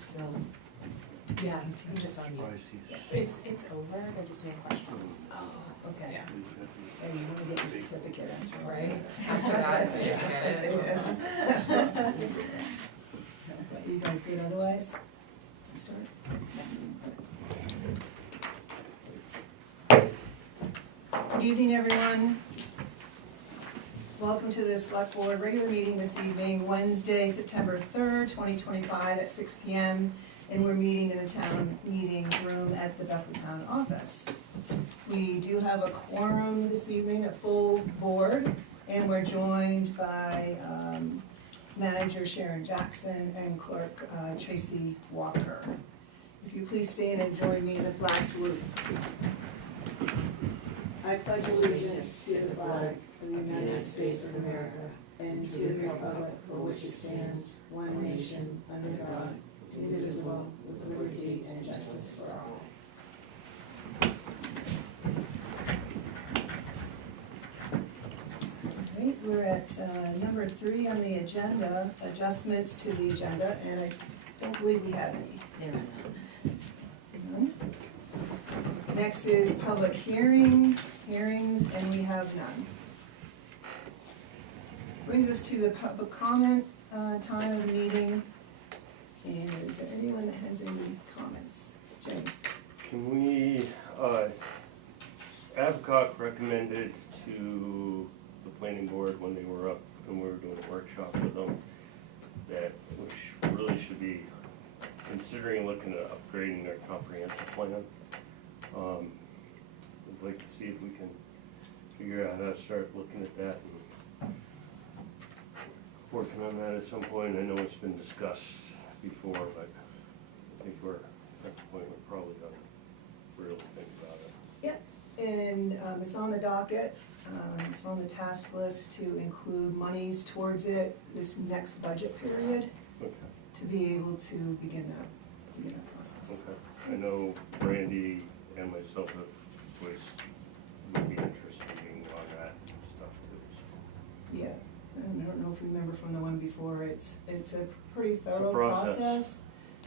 still. Yeah, I'm just on you. It's over, they're just doing questions. Oh, okay. Yeah. And you wanna get your certificate, I'm sure. Right? After that, You guys good otherwise? Start? Good evening, everyone. Welcome to the Select Board regular meeting this evening, Wednesday, September 3rd, 2025 at 6 p.m. And we're meeting in the town meeting room at the Bethel Town office. We do have a quorum this evening, a full board, and we're joined by Manager Sharon Jackson and Clerk Tracy Walker. If you please stand and join me in the flag salute. I pledge allegiance to the flag of the United States of America and to the republic for which it stands, one nation, under God, indivisible, with liberty and justice for all. Right, we're at number 3 on the agenda, adjustments to the agenda, and I don't believe we have any. None. Next is public hearings, and we have none. Brings us to the public comment time of the meeting. And is there anyone that has any comments? Jay? Can we, Advocaat recommended to the planning board when they were up and we were doing a workshop with them that we really should be considering looking at upgrading their comprehensive plan. We'd like to see if we can figure out how to start looking at that and working on that at some point. I know it's been discussed before, but I think we're at the point we're probably going to really think about it. Yeah, and it's on the docket. It's on the task list to include monies towards it this next budget period Okay. to be able to begin that process. Okay. I know Brandy and myself have voiced would be interested in on that and stuff too. Yeah, I don't know if you remember from the one before, it's a pretty thorough process. process.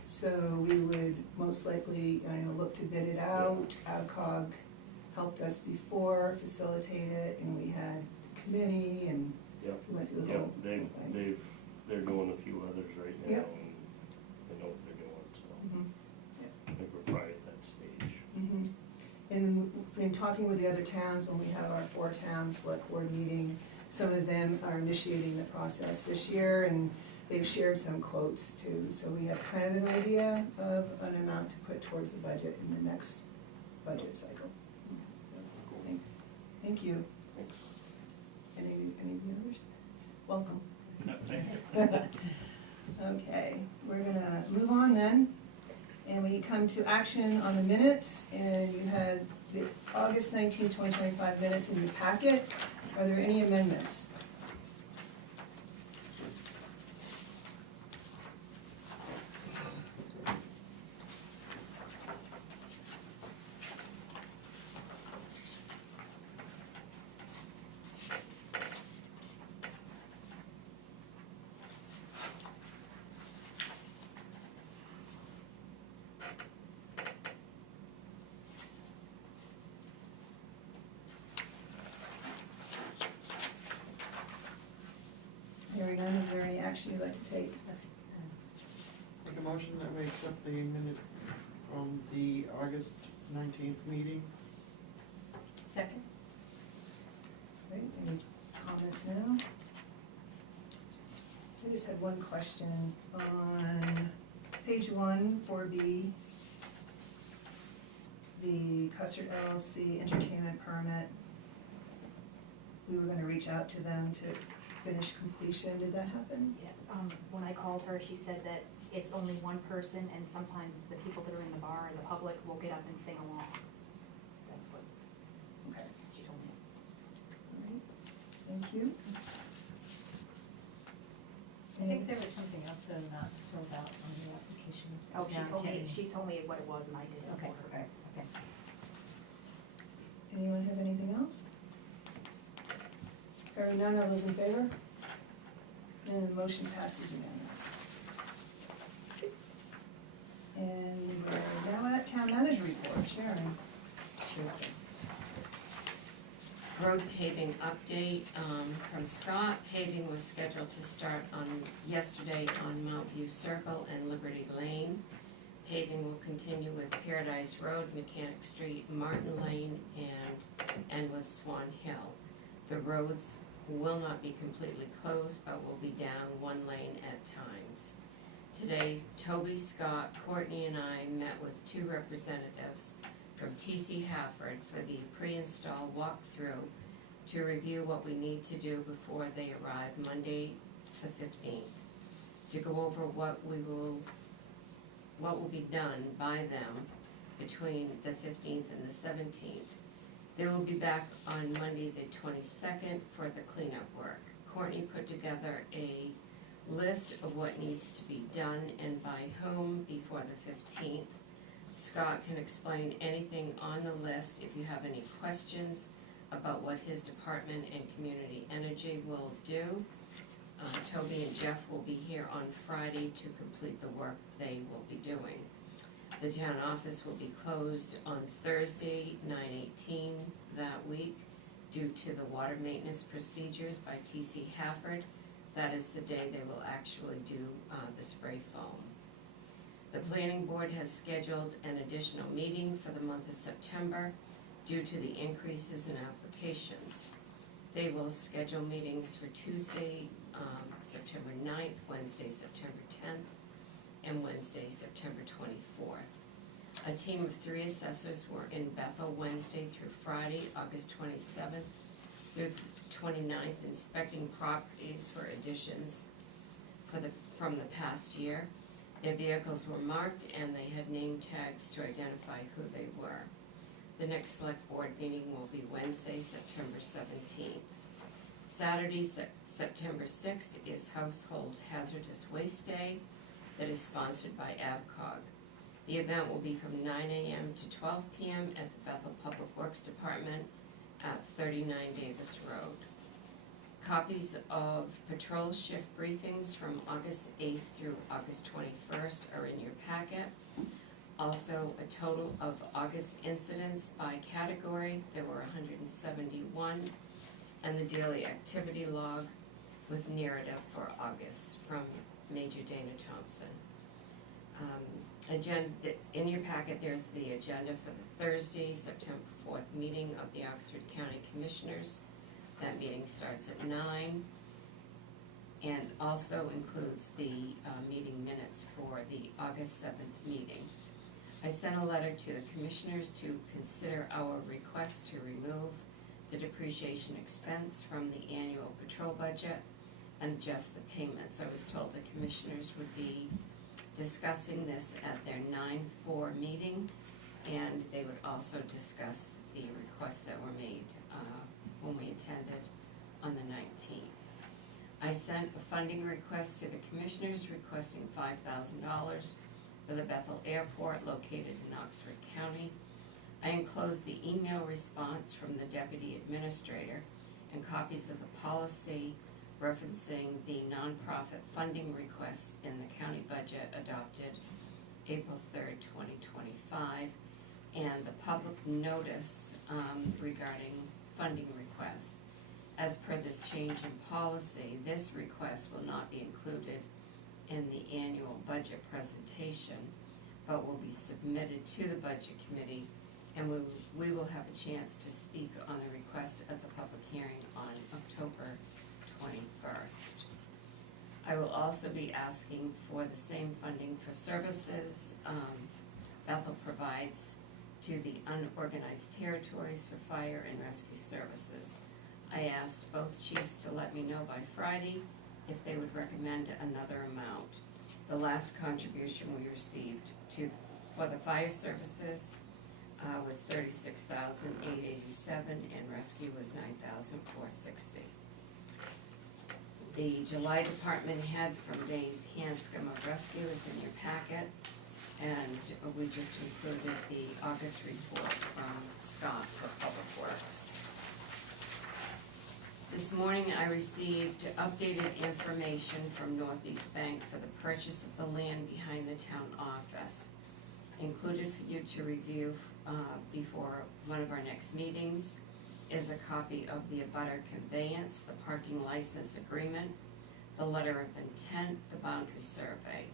So we would most likely, look to bid it out. AdCog helped us before, facilitate it, and we had the committee and Yep. we went through the Yep. whole thing. They're doing a few others right now, Yep. and they know what they're doing, so Mhm. I think we're probably at that stage. Mhm. And in talking with the other towns, when we have our 4-town select board meeting, some of them are initiating the process this year, and they've shared some quotes too. So we have kind of an idea of an amount to put towards the budget in the next budget cycle. Thank you. Thanks. Any others? Welcome. No, thank you. Okay, we're gonna move on then, and we come to action on the minutes, and you had the August 19, 2025 minutes in your packet. Are there any amendments? Hearing none, is there any action you'd like to take? Make a motion that we accept the minutes from the August 19th meeting. Second. Great, any comments now? I just had one question on page 1, 4B, the Custard LLC entertainment permit. We were gonna reach out to them to finish completion. Did that happen? Yeah, when I called her, she said that it's only one person, and sometimes the people that are in the bar or the public will get up and sing along. That's what Okay, she told me. all right, thank you. I think there was something else that not filled out on the application. Oh, Yeah, she told me what it was, and I did it Okay, for her. okay. Anyone have anything else? Hearing none, all those in favor? And the motion passes unanimous. road paving update, from Scott. Paving was scheduled to start yesterday on Mount View Circle and Liberty Lane. Paving will continue with Paradise Road, Mechanic Street, Martin Lane, and with Swan Hill. The roads will not be completely closed, but will be down one lane at times. Today, Toby, Scott, Courtney, and I met with two representatives from T.C. Hafford for the pre-install walkthrough to review what we need to do before they arrive Monday the 15th, to go over what will be done by them between the 15th and the 17th. They will be back on Monday the 22nd for the cleanup work. Courtney put together a list of what needs to be done and by whom before the 15th. Scott can explain anything on the list if you have any questions about what his department and community energy will do. Toby and Jeff will be here on Friday to complete the work they will be doing. The town office will be closed on Thursday, 9/18 that week due to the water maintenance procedures by T.C. Hafford. That is the day they will actually do the spray foam. The planning board has scheduled an additional meeting for the month of September due to the increases in applications. They will schedule meetings for Tuesday, September 9th, Wednesday, September 10th, and Wednesday, September 24th. A team of 3 assessors were in Bethel Wednesday through Friday, August 27th through 29th, inspecting properties for additions from the past year. Their vehicles were marked and they had name tags to identify who they were. The next select board meeting will be Wednesday, September 17th. Saturday, September 6th is Household Hazardous Waste Day that is sponsored by AvCog. The event will be from 9 a.m. to 12 p.m. at the Bethel Public Works Department at 39 Davis Road. Copies of patrol shift briefings from August 8th through August 21st are in your packet. Also, a total of August incidents by category, there were 171, and the daily activity log with narrative for August from Major Dana Thompson. In your packet, there's the agenda for the Thursday, September 4th meeting of the Oxford County Commissioners. That meeting starts at 9, and also includes the meeting minutes for the August 7th meeting. I sent a letter to the commissioners to consider our request to remove the depreciation expense from the annual patrol budget and adjust the payments. I was told the commissioners would be discussing this at their 9/4 meeting, and they would also discuss the requests that were made when we attended on the 19th. I sent a funding request to the commissioners requesting $5,000 for the Bethel Airport located in Oxford County. I enclosed the email response from the Deputy Administrator and copies of the policy referencing the nonprofit funding requests in the county budget adopted April 3rd, 2025, and the public notice regarding funding requests. As per this change in policy, this request will not be included in the annual budget presentation, but will be submitted to the Budget Committee, and we will have a chance to speak on the request at the public hearing on October 21st. I will also be asking for the same funding for services Bethel provides to the unorganized territories for fire and rescue services. I asked both chiefs to let me know by Friday if they would recommend another amount. The last contribution we received for the fire services was $36,887 and rescue was $9,460. The July department head from Dave Hanscom of Rescue is in your packet, and we just included the August report from Scott for Public Works. This morning I received updated information from Northeast Bank for the purchase of the land behind the town office, included for you to review before one of our next meetings. is a copy of the abutter conveyance, the parking license agreement, the letter of intent, the boundary survey.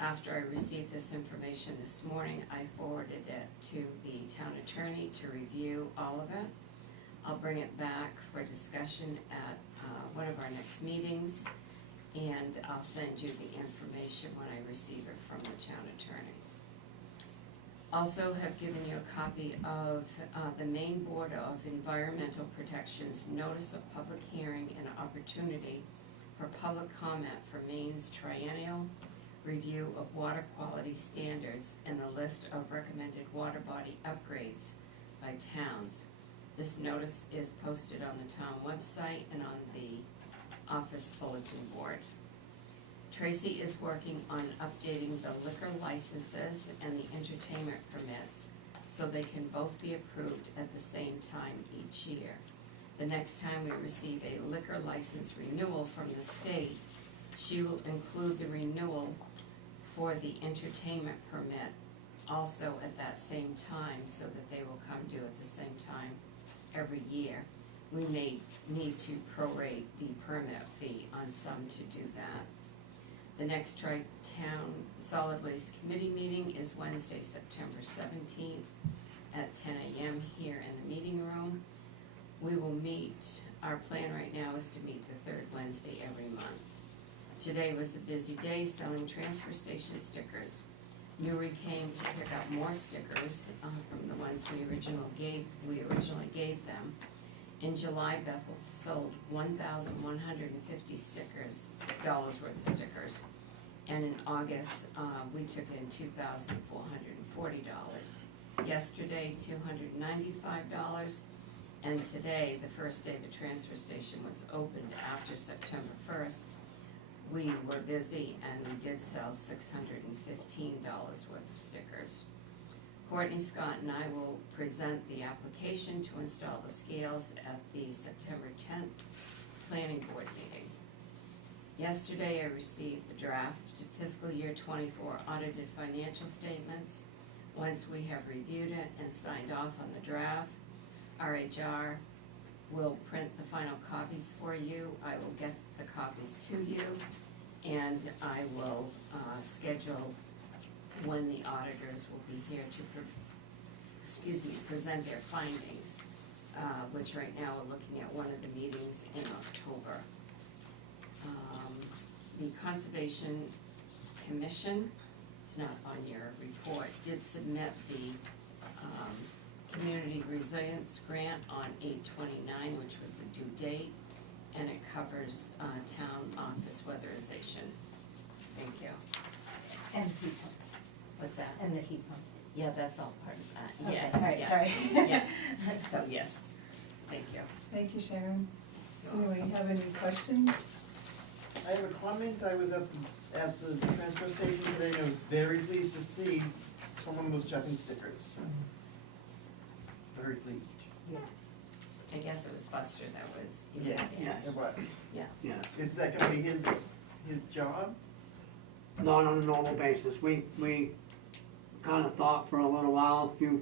After I received this information this morning, I forwarded it to the town attorney to review all of it. I'll bring it back for discussion at one of our next meetings, and I'll send you the information when I receive it from the town attorney. Also have given you a copy of the Maine Board of Environmental Protection's Notice of Public Hearing and Opportunity for Public Comment for Maine's Triennial Review of Water Quality Standards and the list of recommended water body upgrades by towns. This notice is posted on the town website and on the office bulletin board. Tracy is working on updating the liquor licenses and the entertainment permits so they can both be approved at the same time each year. The next time we receive a liquor license renewal from the state, she will include the renewal for the entertainment permit also at that same time so that they will come due at the same time every year. We may need to prorate the permit fee on some to do that. The next Tri-Town Solid Waste Committee meeting is Wednesday, September 17th at 10 a.m. here in the meeting room. We will meet, our plan right now is to meet the third Wednesday every month. Today was a busy day selling transfer station stickers. Newry came to pick up more stickers from the ones we originally gave them. In July, Bethel sold 1,150 stickers, dollars worth of stickers. And in August, we took in $2,440. Yesterday, $295. And today, the first day the transfer station was opened after September 1st, we were busy and we did sell $615 worth of stickers. Courtney Scott and I will present the application to install the scales at the September 10th planning board meeting. Yesterday I received the draft fiscal year 24 audited financial statements. Once we have reviewed it and signed off on the draft, RHR will print the final copies for you. I will get the copies to you, and I will schedule when the auditors will be here to present their findings, which right now we're looking at one of the meetings in October. The Conservation Commission, it's not on your report, did submit the Community Resilience Grant on 8/29, which was a due date, and it covers town office weatherization. Thank you. And heat pumps, What's that? and the heat pumps. Yeah, that's all part of that. Okay, Yeah, all right, yeah. sorry. Yeah, so yes, thank you. Thank you, Sharon. Does anybody have any questions? I have a comment. I was at the transfer station today and I was very pleased to see someone was checking stickers. Very pleased. I guess it was Buster that was. Yes, it was. Yeah. Yeah, Is that gonna be his job? not on a normal basis. We kinda thought for a little while, the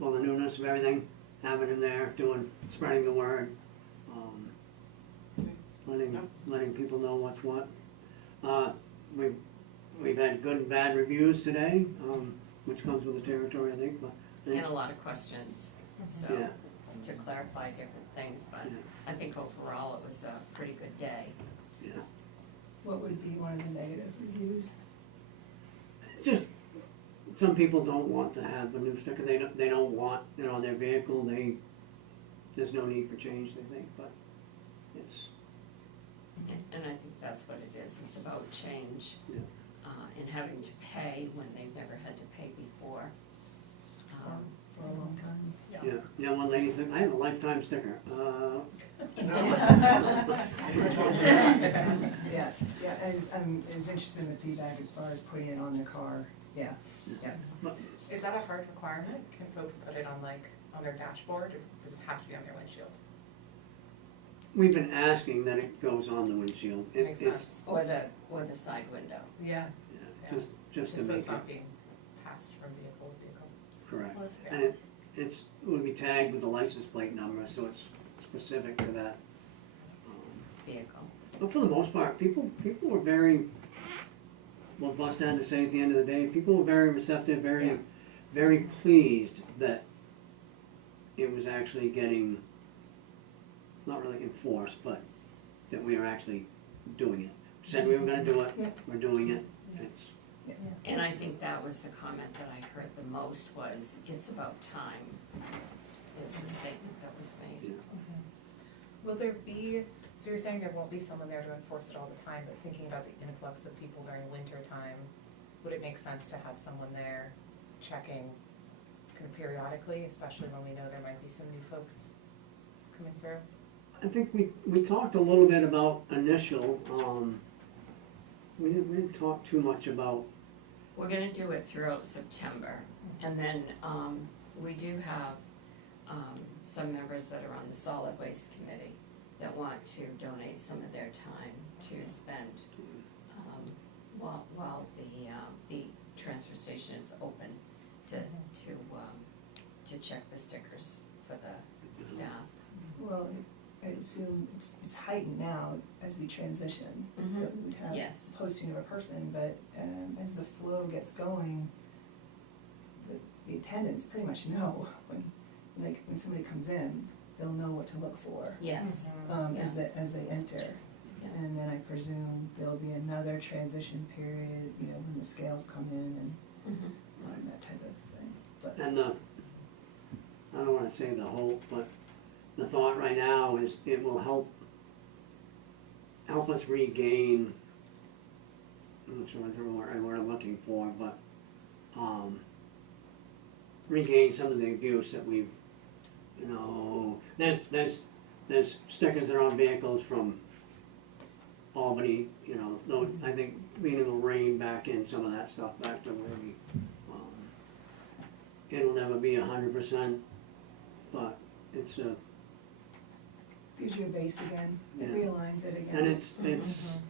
newness of everything, having him there, spreading the word, letting people know what's what. We've had good and bad reviews today, which comes with the territory, I think, but. And a lot of questions, so, Yeah. to clarify different things, but Yeah. I think overall it was a pretty good day. Yeah. What would be one of the negative reviews? Just, some people don't want to have a new sticker, they don't want it on their vehicle, there's no need for change, they think, but it's, And I think that's what it is, it's about change, yeah. and having to pay when they've never had to pay before. For a long time. Yeah, one lady said, I have a lifetime sticker, Yeah, I was interested in the feedback as far as putting it on the car, yeah. Is that a hard requirement? Can folks put it on on their dashboard, or does it have to be on their windshield? We've been asking that it goes on the windshield. Makes It's, sense. Or the side window. Yeah. yeah, just to So make it's it not being passed from vehicle to vehicle. correct. Yeah. And it would be tagged with the license plate number, so it's specific to that. Vehicle. But for the most part, people were very, what Bus had to say at the end of the day, people were very receptive, Yeah. very pleased that it was actually getting, not really enforced, but that we are actually doing it. Said we were gonna do it, Yeah. we're doing it, it's, And I think that was the comment that I heard the most was, it's about time, is the statement that was made. Will there be, so you're saying there won't be someone there to enforce it all the time, but thinking about the influx of people during winter time, would it make sense to have someone there checking kind of periodically, especially when we know there might be some new folks coming through? I think we talked a little bit about initial, we didn't talk too much about, We're gonna do it throughout September, and then, we do have, some members that are on the solid waste committee that want to donate some of their time to spend, while the transfer station is open to check the stickers for the staff. Well, I assume it's heightened now as we transition, Mhm. that we would have Yes. posting of a person, but as the flow gets going, the attendants pretty much know when somebody comes in, they'll know what to look for, Yes, as they enter. Yeah. And then I presume there'll be another transition period, when the scales come in mhm, and that type of thing, but. and I don't wanna say the hope, but the thought right now is it will help us regain, I'm not sure what the word I'm looking for, but, regain some of the abuse that we've, there's stickers that are on vehicles from Albany, though I think meaning will rein back in some of that stuff back to where we, it'll never be 100%, but it's a, Gives you a base again, it Yeah. realigns it again. and it's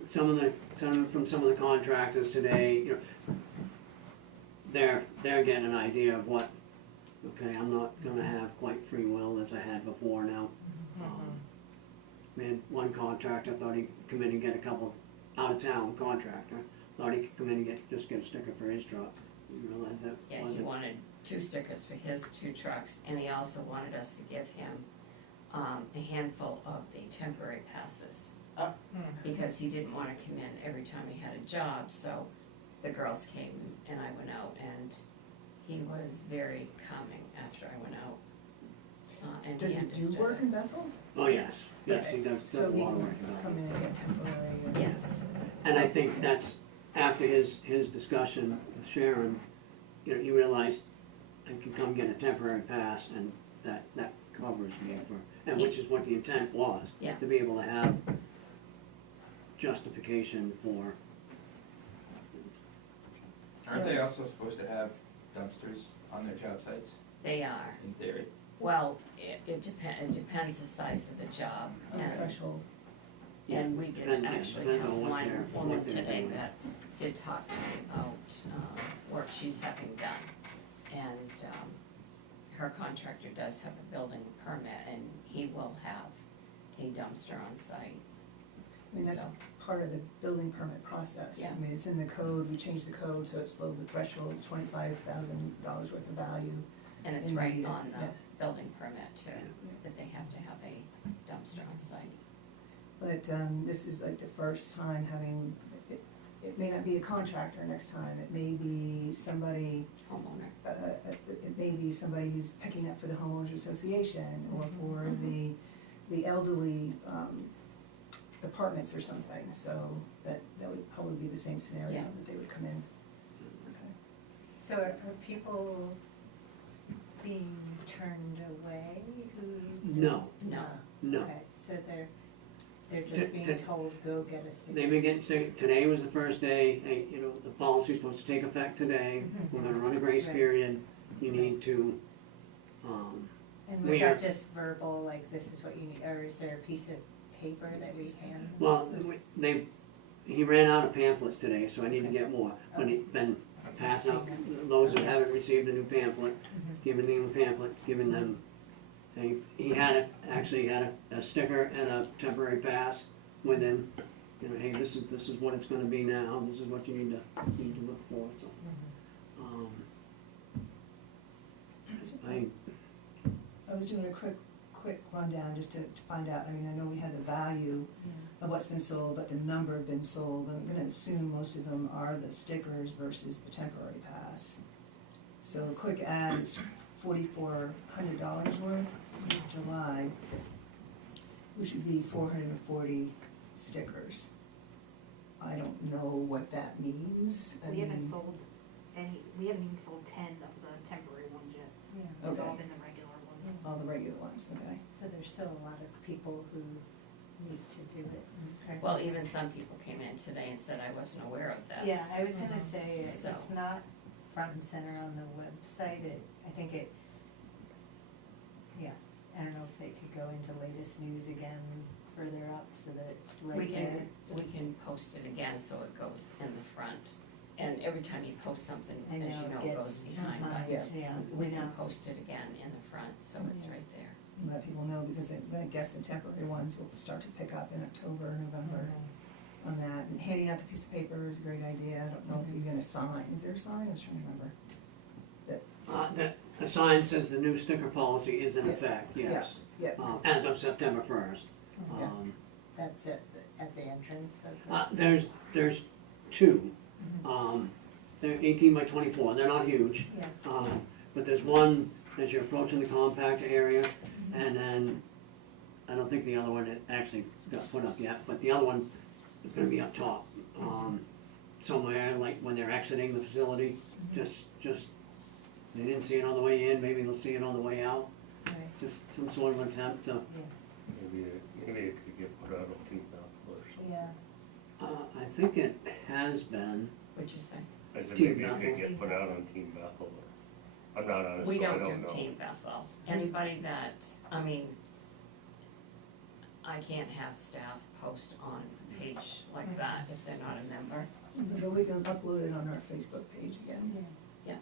from some of the contractors today, they're getting an idea of what, okay, I'm not gonna have quite free will as I had before now. We had one contractor thought he'd come in and get a couple, out-of-town contractor, thought he could come in and just get a sticker for his truck. You realize that yeah, he wasn't, wanted 2 stickers for his 2 trucks, and he also wanted us to give him, a handful of the temporary passes. Because he didn't wanna come in every time he had a job, so the girls came and I went out, and he was very calming after I went out. And he Does it understood do work in Bethel? oh, yes, yes, he does So a he lot of can work about it. come in and get temporary. Yes, And I think that's, after his discussion with Sharon, you realize I can come get a temporary pass and that covers me for, and which is what the intent was. Yeah. To be able to have justification for, Aren't they also supposed to have dumpsters on their job sites, they are. in theory? Well, it depends the size of the job, On the and, threshold. and we did Depends- actually depends have on what one they're- woman what they're today doing. that did talk to me about, work she's having done. And, her contractor does have a building permit, and he will have a dumpster on site. I mean, that's So, part of the building permit process. Yeah. I mean, it's in the code, we changed the code, so it's low the threshold, $25,000 worth of value. and it's And right we- on the yeah. building permit too, that they have to have a dumpster on site. But this is like the first time having, it may not be a contractor next time, it may be somebody, Homeowner, it may be somebody who's picking up for the homeowners association or for the elderly apartments or something, so that would probably be the same scenario, Yeah. that they would come in. Okay. So are people being turned away who? No. No. Okay, so they're just being told, go get a sticker. They've been getting sick, today was the first day, the policy's supposed to take effect today, we're gonna run a grace Right. period, you need to, And we was are- that just verbal, like this is what you need, or is there a piece of paper that we hand? well, he ran out of pamphlets today, so I need to get more, but pass out, those who haven't received a new pamphlet, giving them a pamphlet, giving them, he had, actually had a sticker and a temporary pass with him. You know, hey, this is what it's gonna be now, this is what you need to look for, so. I was doing a quick rundown just to find out, I mean, I know we had the value of what's been sold, but the number have been sold, I'm gonna assume most of them are the stickers versus the temporary pass. So a quick ad is $4,400 worth since July, which would be 440 stickers. I don't know what that means. I We haven't mean, sold we haven't even sold 10 of the temporary ones yet. Yeah. It's all Okay. been the regular ones. all the regular ones, okay. So there's still a lot of people who need to do it. Well, even some people came in today and said, I wasn't aware of this. Yeah, I was gonna say, it's So- not front and center on the website, I think yeah, I don't know if they could go into latest news again further up so that it's right there. We can post it again so it goes in the front. And every time you post something, I as you know, know, it it goes gets behind, but yeah, we we can know. post it again in the front, so it's right there. Let people know, because I'm gonna guess the temporary ones will start to pick up in October, November on that. And handing out the piece of paper is a great idea, I don't know if you're gonna sign, is there a sign? I was trying to remember. The sign says the new sticker policy is in Yeah. effect, yes, Yeah, as of September 1st. Yeah. That's at the entrance of the. There's two, they're 18 by 24, they're not huge. Yeah. But there's one as you're approaching the compact area, and then, I don't think the other one actually got put up yet, but the other one is gonna be up top. Somewhere, like when they're exiting the facility, just, they didn't see it on the way in, maybe they'll see it on the way out. Right. Just some sort of attempt to, Maybe it could get put out on Team Bethel or something. Yeah. I think it has been. What'd you say? I said Team maybe it could Bethel. get put out on Team Bethel. I'm not honest, We so I don't don't know. do Team Bethel. Anybody that, I mean, I can't have staff post on a page like that if they're not a member. but we can upload it on our Facebook page again. Yeah.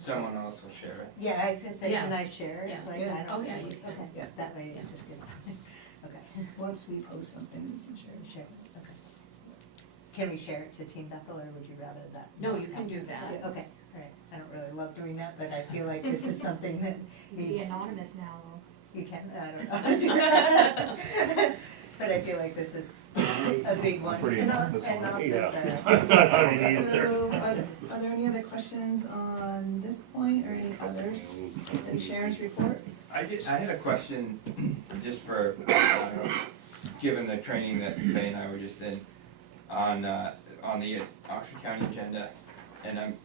Someone else will share it. Yeah, I was gonna say, Yeah. can I share it? Yeah. Like, Yeah. I don't Oh, yeah, think- you can. Okay, Yeah. that way Yeah. it just gets, okay, Once we post something, we can share it. share, okay. Can we share it to Team Bethel, or would you rather that? No, you can do that. Yeah, okay, all right, I don't really love doing that, but I feel like this is something that You can be needs, anonymous now, though. you can, I don't know. But I feel like this is a big one, Pretty and anonymous and one. also Yeah. the. I'm not on it either. So, are there any other questions on this point or any others? And Sharon's report? I had a question, just for, given the training that Faye and I were just in, on the Oxford County agenda, and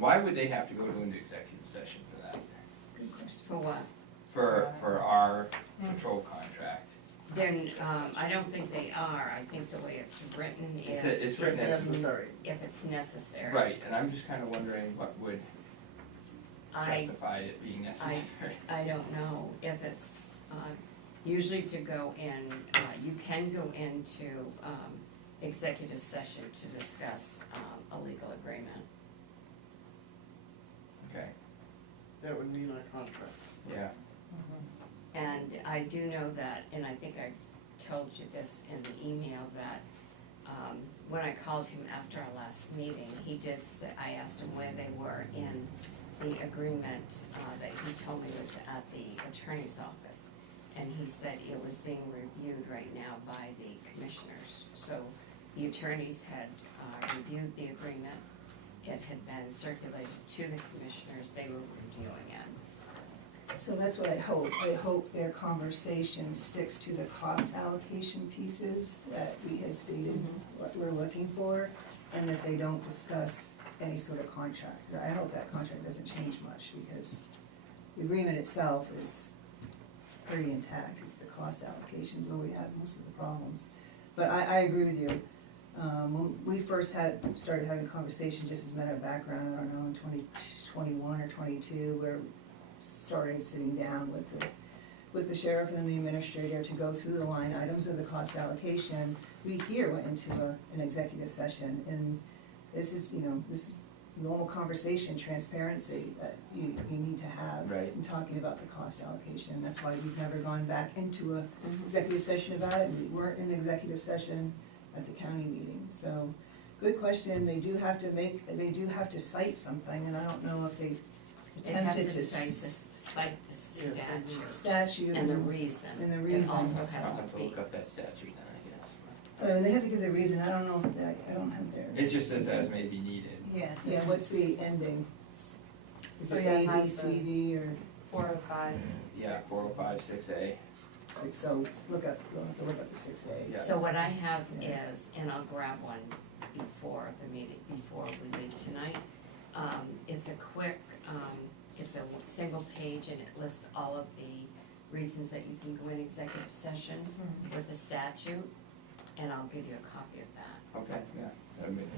why would they have to go to an executive session for that? Good question. For what? For our control contract? They're, I don't think they are. I think the way it's written is. It's written as, Necessary. If it's necessary. right, and I'm just kind of wondering what would I, justify it being necessary. I don't know if it's, usually to go in, you can go into, executive session to discuss, a legal agreement. Okay, That would mean our contract. yeah. And I do know that, and I think I told you this in the email, that when I called him after our last meeting, he did say, I asked him where they were in the agreement that he told me was at the attorney's office. And he said it was being reviewed right now by the commissioners. So the attorneys had reviewed the agreement. It had been circulated to the commissioners. They were reviewing it. So that's what I hope. I hope their conversation sticks to the cost allocation pieces that we had stated what we're looking for, and that they don't discuss any sort of contract. I hope that contract doesn't change much, because the agreement itself is pretty intact. It's the cost allocations where we have most of the problems. But I agree with you. When we first started having conversation, just as a matter of background, I don't know, in 2021 or 22, where started sitting down with the sheriff and the administrator to go through the line items of the cost allocation, we here went into an executive session, and this is, this is normal conversation, transparency that you need to have. Right. In talking about the cost allocation, that's why we've never gone back into a Mhm. executive session about it, and we weren't in executive session at the county meeting, so, good question, they do have to cite something, and I don't know if they They have attempted to to. cite the statute Statute. and the reason. And the It reason. also I'll has to have to be. look up that statute then, I guess. They have to give the reason, I don't know if that, I don't have their. It just says as may be needed. Yeah. Yeah, what's the ending? Is So it yeah, it A, B, has C, D, or 405. Yeah, 405, 6A. six, so just we'll have to look up the 6A. Yeah. So what I have Yeah. is, and I'll grab one before the meeting, before we leave tonight. It's a quick, it's a single page and it lists all of the reasons that you can go in executive session with the statute, and I'll give you a copy of that. Okay, yeah. I mean,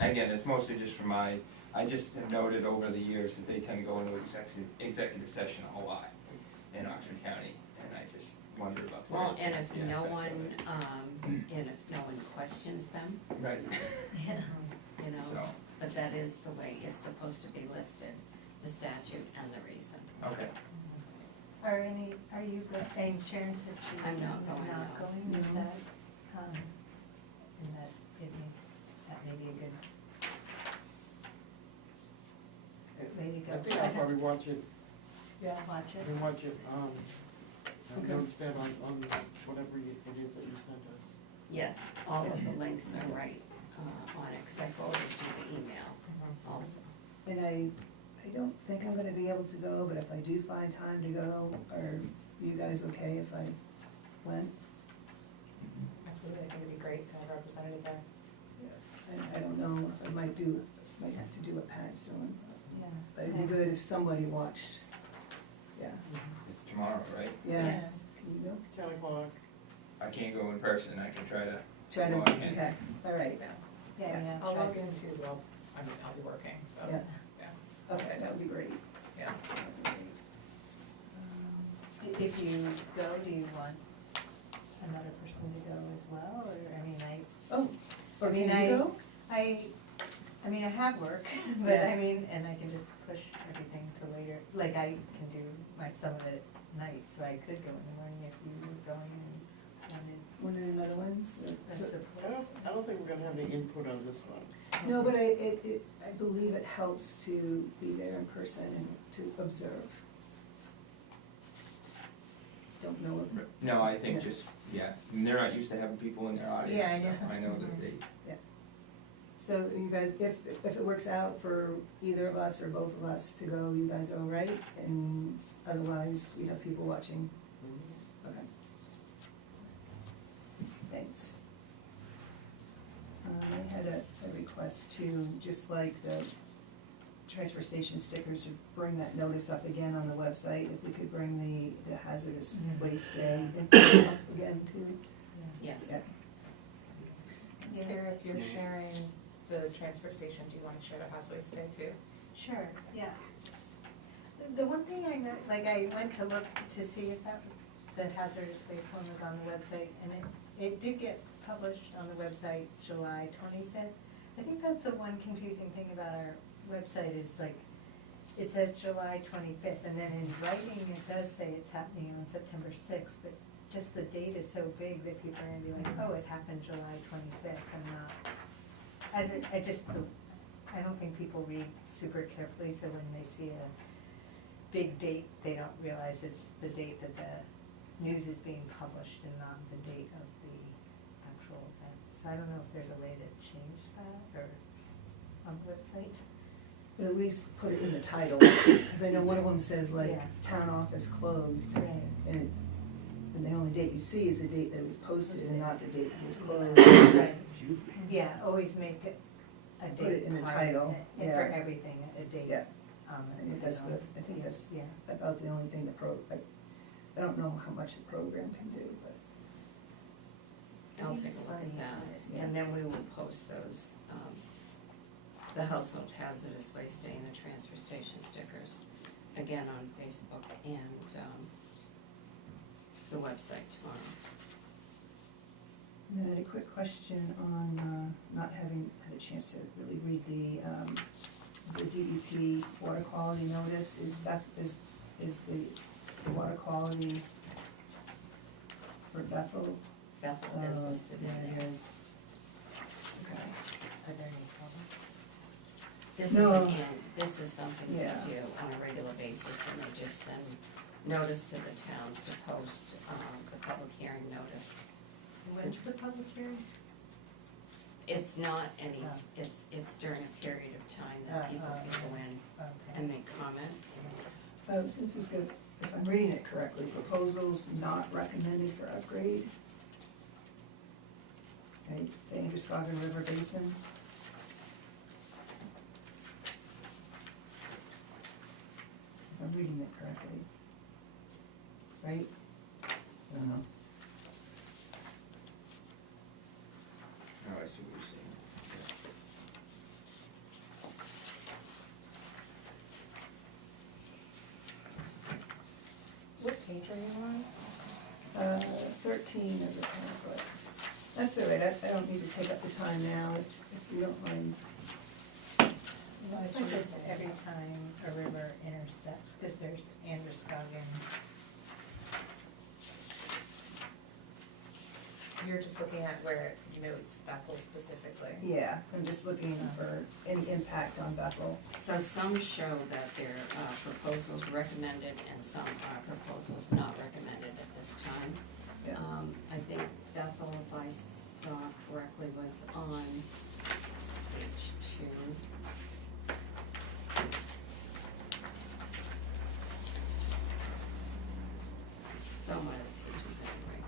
again, it's mostly just for I just have noted over the years that they tend to go into executive session a lot in Oxford County, and I just wonder about the Well, and if transparency no aspect of one, and if no one questions them, it. Right, Yeah. you know, so, but that is the way it's supposed to be listed, the statute and the reason. okay. Are you, and Sharon said she. I'm not going, no. Not going, is No. that, and that may be a good way to go. I think I'll probably watch it, Yeah. Watch it. and watch it, I Okay. noticed that on whatever it is that you sent us. Yes, all of the links are right on it, because I forwarded you the email also. And I don't think I'm gonna be able to go, but if I do find time to go, are you guys okay if I went? Absolutely, I think it'd be great to have a representative there. I don't know, I might have to do what Pat's doing, Yeah. but it'd be good if somebody watched, yeah. It's tomorrow, right? Yes, can you go? 10 o'clock. I can't go in person, I can try to. Try to, log in. okay, all right, Yeah. I'll log in too, well, I'll be working, so, Yeah. yeah. okay, that would be great. Yeah. If you go, do you want another person to go as well, or, I mean, Oh, or I mean, can you go? I mean, I have work, but Yeah. I mean, and I can just push everything to later, like I can do some of it at night, so I could go in the morning if you were going and wanted. One of the other ones? That's I don't think we're gonna have any input on this one. No, but I believe it helps to be there in person and to observe. Don't know if, No, I think Yeah. just, yeah, I mean, they're not used to having people in their audience, Yeah, I so know. I know that they, so you guys, if it works out for either of us or both of us to go, you guys are all right? And otherwise, we have people watching? Okay. Thanks. I had a request to, just like the transfer station stickers, to bring that notice up again on the website. If we could bring the hazardous waste day up again too. Yes. Yeah. Yeah. Sarah, if you're Yeah. sharing the transfer station, do you want to share the Hazardous Day too? Sure, yeah. The one thing I know, like, I went to look to see if that was, the hazardous waste one was on the website, and it did get published on the website July 25th. I think that's the one confusing thing about our website is like, it says July 25th, and then in writing, it does say it's happening on September 6th, but just the date is so big that people are gonna be like, oh, it happened July 25th, and not. I don't think people read super carefully, so when they see a big date, they don't realize it's the date that the news is being published and not the date of the actual event. So I don't know if there's a way to change that, or on the website. But at least put it in the title, because I know one of them says like, Yeah. town office closed, Right. and the only date you see is the date that it was posted and not the date it was closed. Right. Yeah, always make it a date. Put it in the part, title, and yeah. for everything, a date. Yeah, I I think that's good. I think that's Yeah. about the only thing I don't know how much the program can do, but. I'll take a Seems look at like- that, and then we will post those, the household hazardous waste day and the transfer station stickers, again on Facebook and, the website tomorrow. And then I had a quick question on, not having had a chance to really read the DEP water quality notice. Is the water quality for Bethel? Bethel is listed in Yeah, there. it is. Okay. Are there any comments? This is No. again, this is something we Yeah. do on a regular basis, and they just send notice to the towns to post, the public hearing notice. When's the public hearing? It's not any, it's during a period of time that people can go in and make comments. Oh, so this is good. If I'm reading it correctly, proposals not recommended for upgrade. Okay, the Androscoggin River Basin. If I'm reading it correctly. Right? I don't know. Oh, I see what you're saying. What page are you on? 13 of the pamphlet. That's all right, I don't need to take up the time now, if you don't mind. It's like just every time a river intersects, because there's Androscoggin. You're just looking at where you know it's Bethel specifically. Yeah, I'm just looking for any impact on Bethel. So some show that their proposals recommended and some are proposals not recommended at this time. Yeah. I think Bethel, if I saw correctly, was on page 2. It's on one of the pages anyway.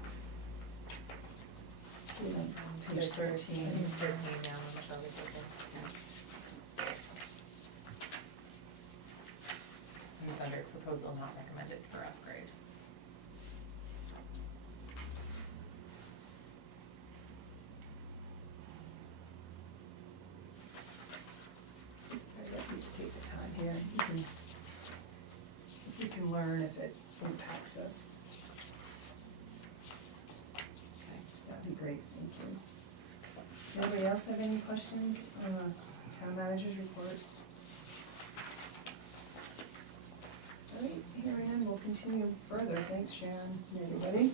See on page There's 13. There's 13 now, Michelle was looking. And it's under proposal not recommended for upgrade. Just let me take the time here. If you can learn if it impacts us, Okay. that'd be great, thank you. Does anybody else have any questions on the town manager's report? All right, hearing none, we'll continue further. Thanks, Sharon and everybody.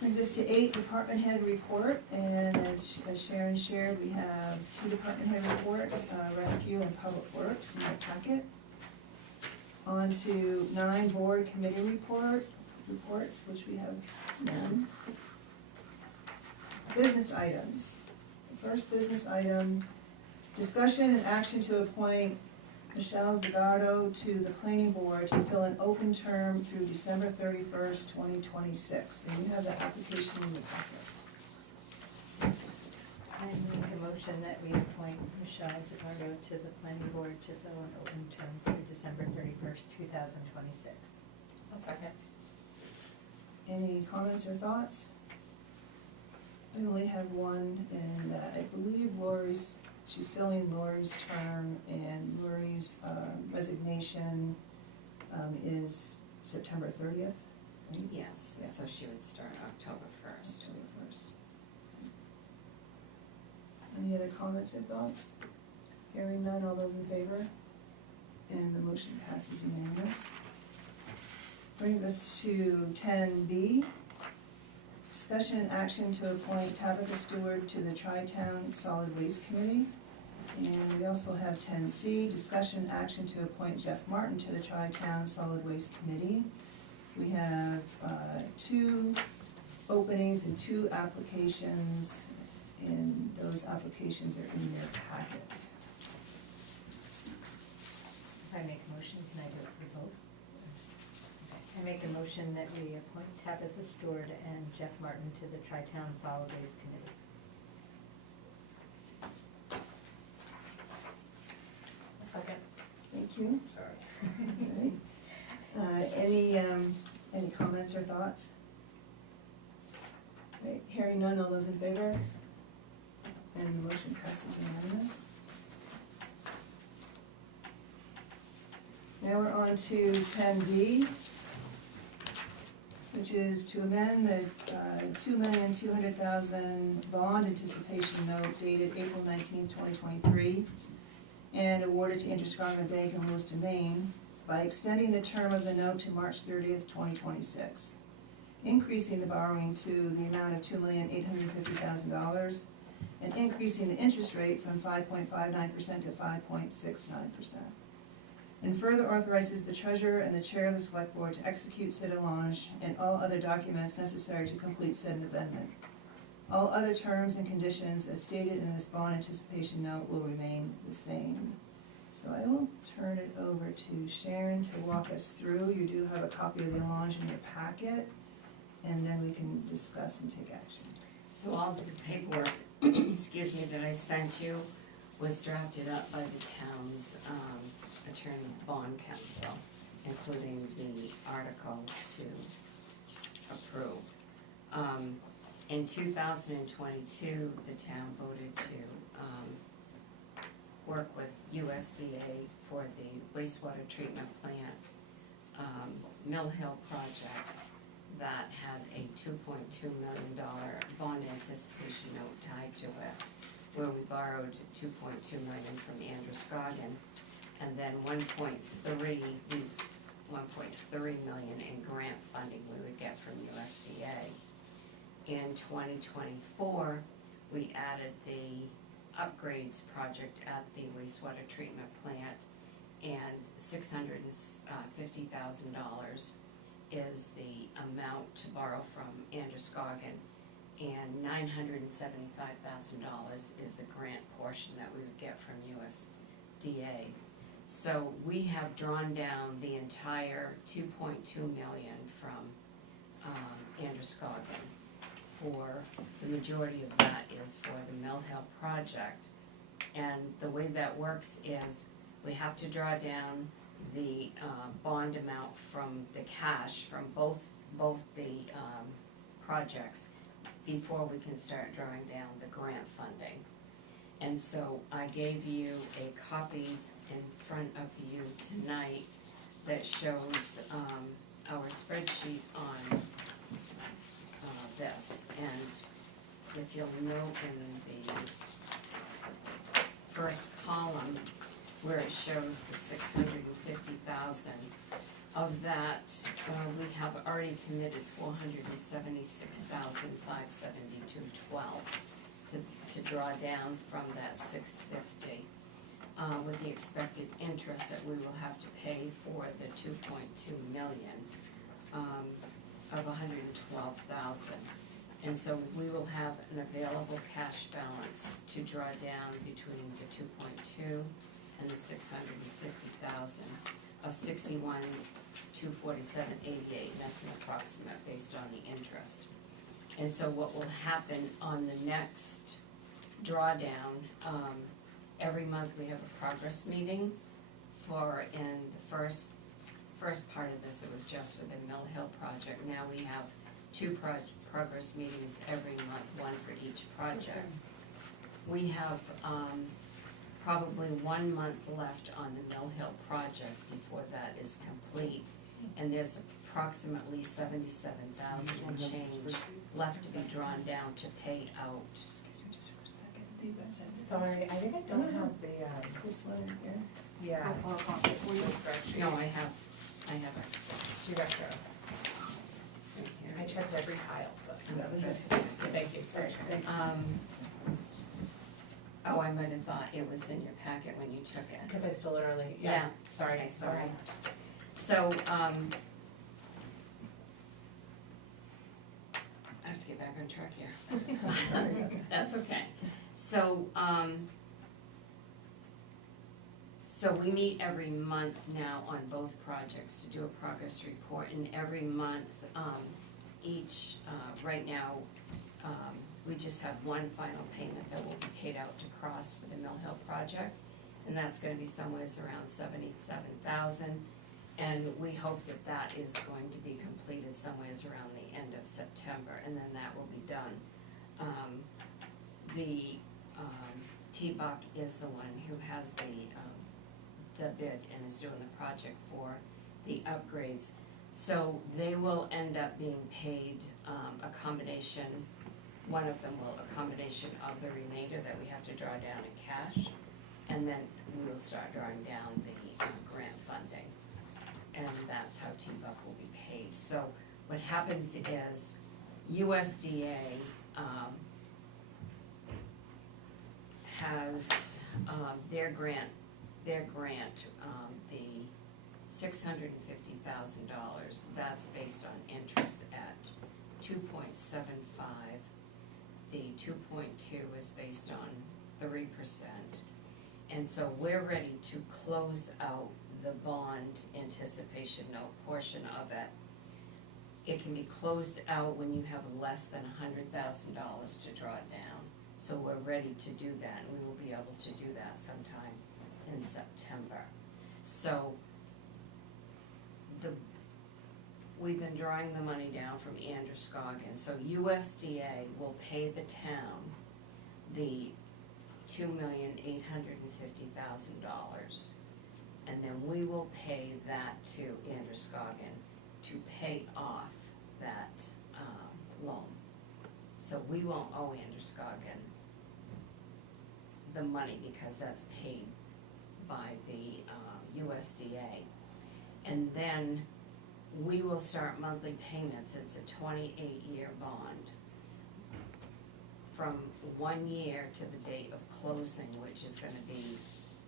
Brings us to 8, department head report, and as Sharon shared, we have 2 department head reports, rescue and public works in our packet. On to 9, board committee reports, which we have none. Business items. The first business item, discussion and action to appoint Michelle Zagardo to the planning board to fill an open term through December 31st, 2026. And you have the application in the packet. I make a motion that we appoint Michelle Zagardo to the planning board to fill an open term through December 31st, 2026. A second. Any comments or thoughts? I only have one, and I believe she's filling Lori's term, and Lori's resignation is September 30th, right? Yes, Yeah. so she would start October 1st. October 1st. Any other comments or thoughts? Hearing none, all those in favor? And the motion passes unanimous. Brings us to 10B. Discussion and action to appoint Tabitha Stewart to the Tri-Town Solid Waste Committee. And we also have 10C, discussion action to appoint Jeff Martin to the Tri-Town Solid Waste Committee. We have 2 openings and 2 applications, and those applications are in your packet. If I make a motion, can I do it for both? I make a motion that we appoint Tabitha Stewart and Jeff Martin to the Tri-Town Solid Waste Committee. A second. Thank you. Sorry. All right. Any comments or thoughts? Right, hearing none, all those in favor? And the motion passes unanimous. Now we're on to 10D. which is to amend the $2,200,000 bond anticipation note dated April 19, 2023, and awarded to Androscoggin Bank in Lewiston, Maine, by extending the term of the note to March 30th, 2026, increasing the borrowing to the amount of $2,850,000, and increasing the interest rate from 5.59% to 5.69%. And further authorizes the treasurer and the chair of the select board to execute said allonge and all other documents necessary to complete said amendment. All other terms and conditions as stated in this bond anticipation note will remain the same. So I will turn it over to Sharon to walk us through. You do have a copy of the allonge in your packet, and then we can discuss and take action. So all the paperwork, excuse me, that I sent you was drafted up by the town's attorney's bond counsel, including the article to approve. In 2022, the town voted to work with USDA for the wastewater treatment plant Mill Hill project that had a $2.2 million bond anticipation note tied to it, where we borrowed $2.2 million from Androscoggin, and then 1.3 million in grant funding we would get from USDA. In 2024, we added the upgrades project at the wastewater treatment plant, and $650,000 is the amount to borrow from Androscoggin, and $975,000 is the grant portion that we would get from USDA. So we have drawn down the entire $2.2 million from Androscoggin. For the majority of that is for the Mill Hill project. And the way that works is we have to draw down the bond amount from the cash from both the projects before we can start drawing down the grant funding. And so I gave you a copy in front of you tonight that shows our spreadsheet on this. And if you'll note in the first column where it shows the $650,000, of that we have already committed $476,572.12 to draw down from that 650, with the expected interest that we will have to pay for the 2.2 million of 112,000. And so we will have an available cash balance to draw down between the 2.2 and the 650,000 of 61,247.88. That's an approximate based on the interest. And so what will happen on the next drawdown, every month we have a progress meeting for, in the first part of this, it was just for the Mill Hill project. Now we have two progress meetings every month, one for each project. We have probably 1 month left on the Mill Hill project before that is complete. And there's approximately 77,000 and change left to be drawn down to pay out. Excuse me just for a second. Do you guys have Sorry, I think I don't have the, this one in here? yeah, Or copy for the you. spreadsheet. No, I have it You got the, right here. I checked every pile, but, No, that's thank you, sorry. Thanks. Oh, I might have thought it was in your packet when you took it. Because I stole it early, Yeah. yeah, sorry, Okay, sorry. So, I have to get back on track here. Sorry. That's okay. So, so we meet every month now on both projects to do a progress report, and every month, right now, we just have one final payment that will be paid out to Cross for the Mill Hill project, and that's gonna be somewhere around 77,000. And we hope that that is going to be completed somewhere around the end of September, and then that will be done. T-Buck is the one who has the bid and is doing the project for the upgrades. So they will end up being paid a combination, one of them will, a combination of the remainder that we have to draw down in cash, and then we will start drawing down the grant funding. And that's how T-Buck will be paid. So what happens is USDA has their grant, the $650,000, that's based on interest at 2.75. The 2.2 is based on 3%. And so we're ready to close out the bond anticipation note portion of it. It can be closed out when you have less than $100,000 to draw it down. So we're ready to do that, and we will be able to do that sometime in September. So we've been drawing the money down from Androscoggin. So USDA will pay the town the $2,850,000. And then we will pay that to Androscoggin to pay off that loan. So we won't owe Androscoggin the money because that's paid by the USDA. And then we will start monthly payments. It's a 28-year bond from 1 year to the date of closing, which is gonna be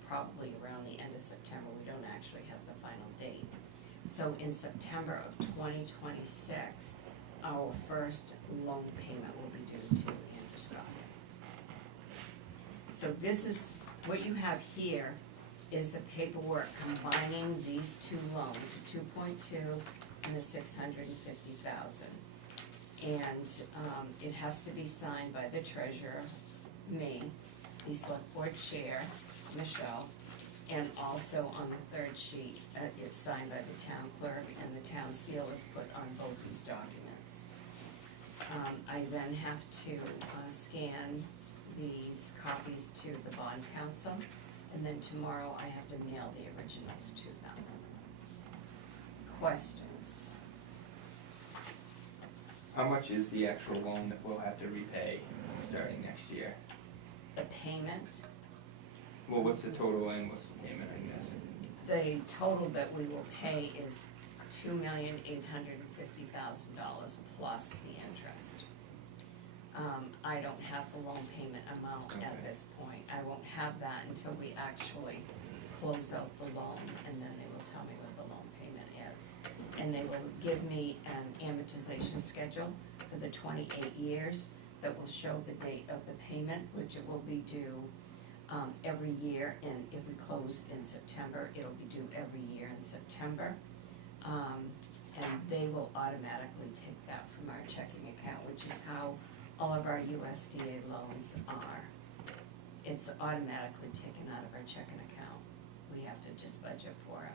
probably around the end of September. We don't actually have the final date. So in September of 2026, our first loan payment will be due to Androscoggin. So this is, what you have here is the paperwork combining these two loans, the 2.2 and the 650,000. And it has to be signed by the treasurer, me, the select board chair, Michelle, and also on the third sheet, it's signed by the town clerk, and the town seal is put on both these documents. I then have to scan these copies to the bond council, and then tomorrow I have to mail the originals to them. Questions? How much is the actual loan that we'll have to repay starting next year? The payment, Well, what's the total and what's the payment, I guess? the total that we will pay is $2,850,000 plus the interest. I don't have the loan payment amount at Okay. this point. I won't have that until we actually close out the loan, and then they will tell me what the loan payment is. And they will give me an amortization schedule for the 28 years that will show the date of the payment, which it will be due every year, and if we close in September, it'll be due every year in September. And they will automatically take that from our checking account, which is how all of our USDA loans are. It's automatically taken out of our checking account. We have to just budget for it.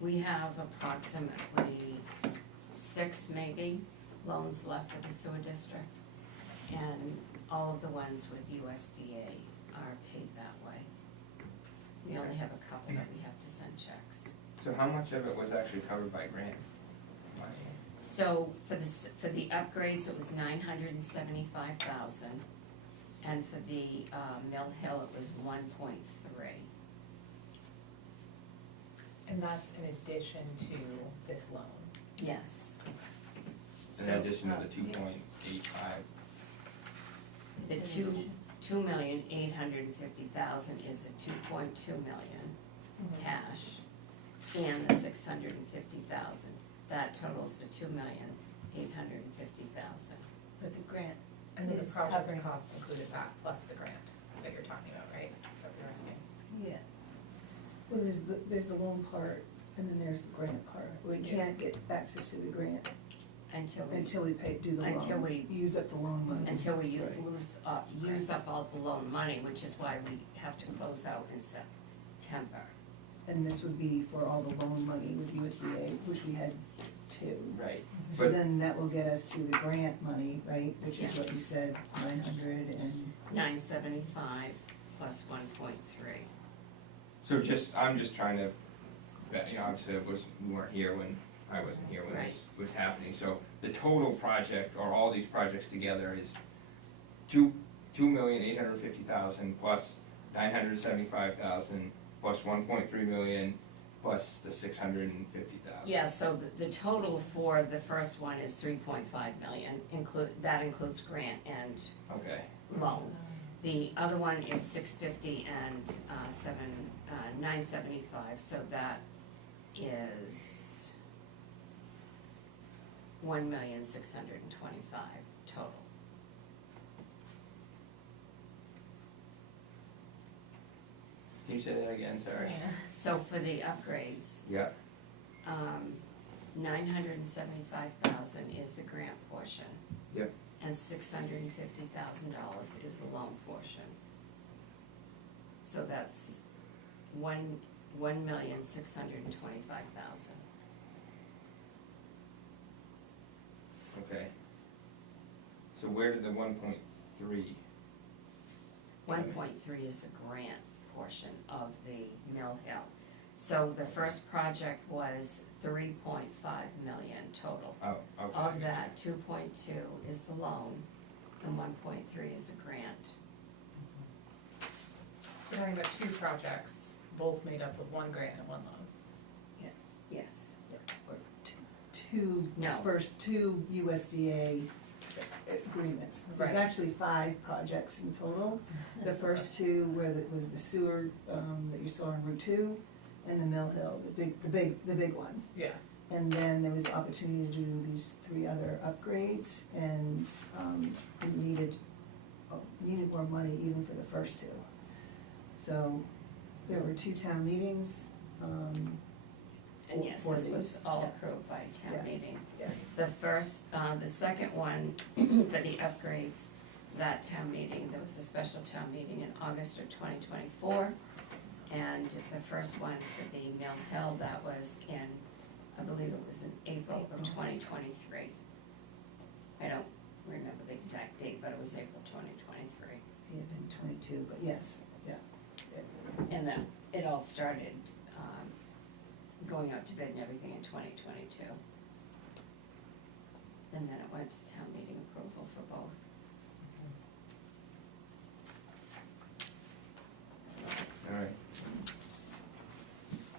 We have approximately 6 maybe loans left for the sewer district, and all of the ones with USDA are paid that way. We only have a couple that we have to send checks. So how much of it was actually covered by grant money? So for the upgrades, it was $975,000, and for the Mill Hill, it was 1.3. And that's in addition to this loan. Yes. In So addition to the 2.85? the $2,850,000 is a 2.2 million cash, and the 650,000. That totals the 2,850,000. But the grant And then the is project covering. cost included that, plus the grant that you're talking about, right? So you're asking. Yeah. Well, there's the loan part, and then there's the grant part. We can't get access to the grant Until until we do the loan. Until we- Use up the loan money. we Right. use up all the loan money, which is why we have to close out in September. And this would be for all the loan money with USDA, which we had 2. Right. So But- then that will get us to the grant money, right, which is Yeah. what you said, 900 and, 975 plus 1.3. So I'm just trying to, obviously we weren't here when I wasn't here when Right. this was happening, so the total project, or all these projects together is $2,850,000 plus $975,000 plus $1.3 million plus the $650,000. Yeah, so the total for the first one is 3.5 million, that includes grant and Okay, loan. The other one is 650 and 975, so that is 1,625,000 total. can you say that again, sorry? So for the upgrades, Yeah, 975,000 is the grant portion. Yep. And $650,000 is the loan portion. So that's 1,625,000. okay. So where did the 1.3? 1.3 is the grant portion of the Mill Hill. So the first project was 3.5 million total. Oh, okay. Of that, 2.2 is the loan, and 1.3 is the grant. So we're talking about two projects, both made up of one grant and one loan. Yes. Or two No. dispersed, two USDA agreements. There's Right. actually 5 projects in total. The first 2 where it was the sewer, that you saw on Route 2, and the Mill Hill, the big one. Yeah. And then there was the opportunity to do these 3 other upgrades, and we needed more money even for the first 2. So there were 2 town meetings. And yes, for this was these. all Yeah. approved by Yeah. town meeting. Yeah. The second one, for the upgrades, that town meeting, there was a special town meeting in August of 2024. And the first one for the Mill Hill, that was in, I believe it was in April of 2023. I don't remember the exact date, but it was April 2023. It had been 22, but yes, yeah. And then it all started going out to bid and everything in 2022. And then it went to town meeting approval for both. All right.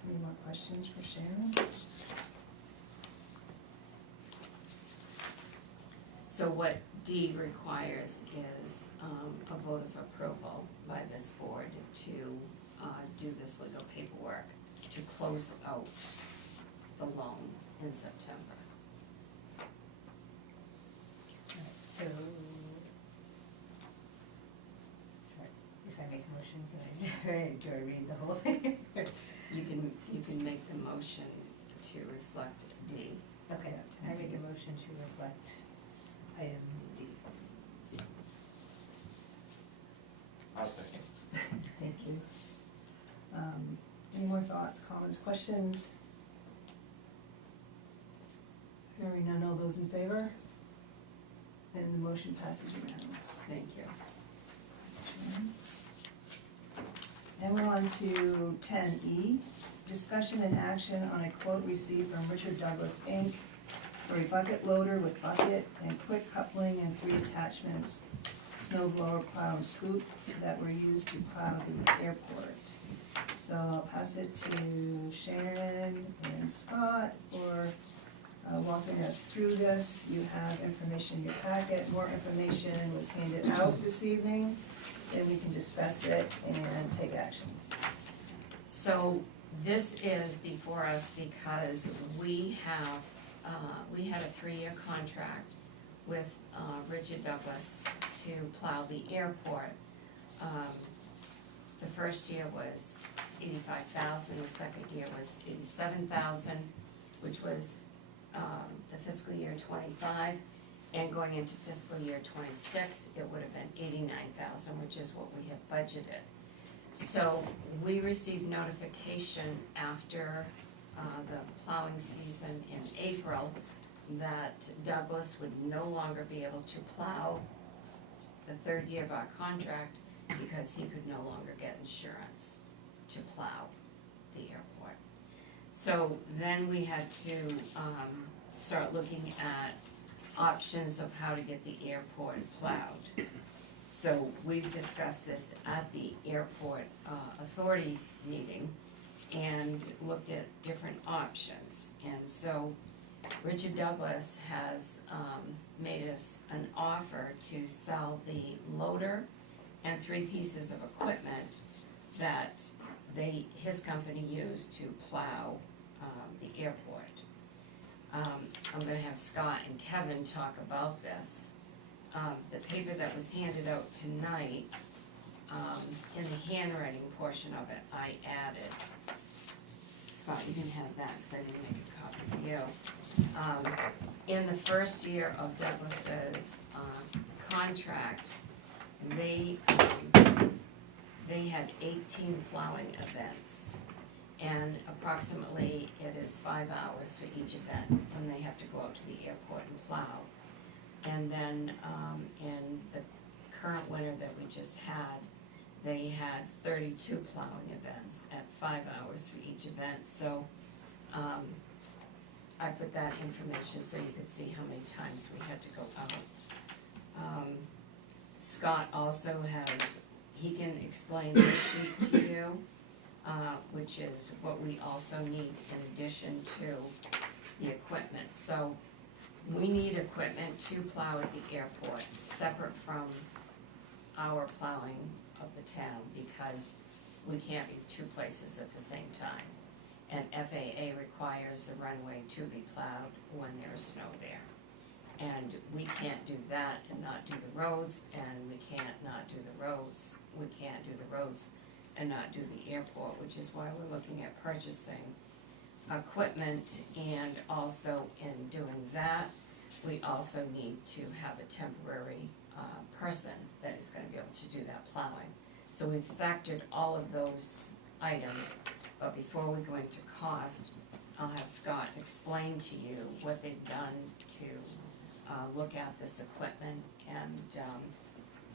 Any more questions for Sharon? So what D requires is a vote of approval by this board to do this legal paperwork to close out the loan in September. So, if I make a motion, can I, do I read the whole thing? You can make the motion to reflect D. Okay, I make a motion to reflect item D. I'll second. Thank you. Any more thoughts, comments, questions? Hearing none, all those in favor? And the motion passes unanimous. Thank you. And we're on to 10E, discussion and action on a quote received from Richard Douglas, Inc. for a bucket loader with bucket and quick coupling and 3 attachments, snow blower, plow, and scoop that were used to plow the airport. So I'll pass it to Sharon and Scott for walking us through this. You have information in your packet, more information was handed out this evening, and we can discuss it and take action. So this is before us because we had a 3-year contract with Richard Douglas to plow the airport. The first year was $85,000, the second year was $87,000, which was the fiscal year 25, and going into fiscal year 26, it would have been $89,000, which is what we have budgeted. So we received notification after the plowing season in April that Douglas would no longer be able to plow the 3rd year of our contract because he could no longer get insurance to plow the airport. So then we had to, start looking at options of how to get the airport plowed. So we've discussed this at the airport, authority meeting and looked at different options. And so Richard Douglas has, made us an offer to sell the loader and 3 pieces of equipment that his company used to plow, the airport. I'm gonna have Scott and Kevin talk about this. The paper that was handed out tonight, in the handwriting portion of it, I added. Scott, you can have that, because I didn't make a copy for you. In the first year of Douglas's, contract, they had 18 plowing events. And approximately it is 5 hours for each event when they have to go out to the airport and plow. And then, in the current winter that we just had, they had 32 plowing events at 5 hours for each event. So, I put that information so you could see how many times we had to go out. Scott also he can explain this sheet to you, which is what we also need in addition to the equipment. So we need equipment to plow at the airport, separate from our plowing of the town, because we can't be 2 places at the same time. And FAA requires the runway to be plowed when there's snow there. And we can't do that and not do the roads, and we can't not do the roads. We can't do the roads and not do the airport, which is why we're looking at purchasing equipment. And also in doing that, we also need to have a temporary person that is gonna be able to do that plowing. So we've factored all of those items, but before we go into cost, I'll have Scott explain to you what they've done to look at this equipment and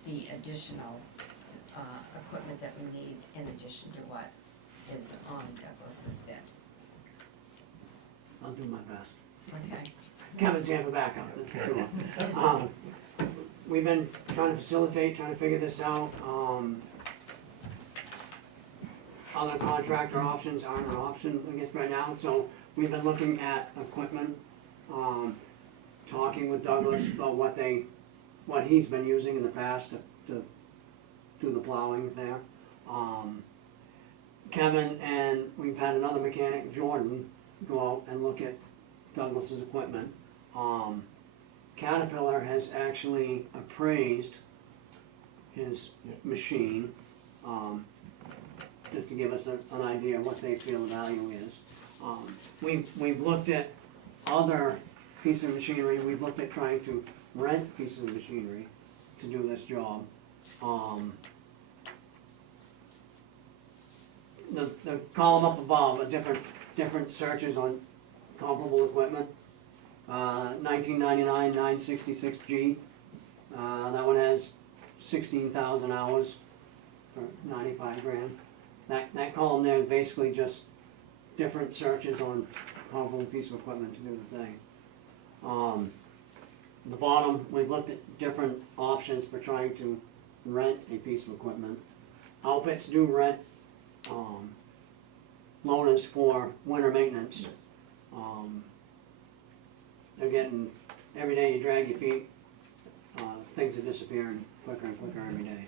the additional equipment that we need in addition to what is on Douglas's bid. I'll do my best. Okay? Kevin's here for backup, that's for sure. We've been trying to facilitate, trying to figure this out. Other contractor options aren't an option, I guess, right now, so we've been looking at equipment, talking with Douglas about what he's been using in the past to do the plowing there. Kevin and we've had another mechanic, Jordan, go out and look at Douglas's equipment. Caterpillar has actually appraised his machine, just to give us an idea of what they feel the value is. We've looked at other pieces of machinery. We've looked at trying to rent pieces of machinery to do this job. The column up above are different searches on comparable equipment. 1999 966G. That one has 16,000 hours for 95 grand. That column there is basically just different searches on comparable piece of equipment to do the thing. The bottom, we've looked at different options for trying to rent a piece of equipment. Outfits do rent loaders for winter maintenance. They're getting, every day you drag your feet, things are disappearing quicker and quicker every day.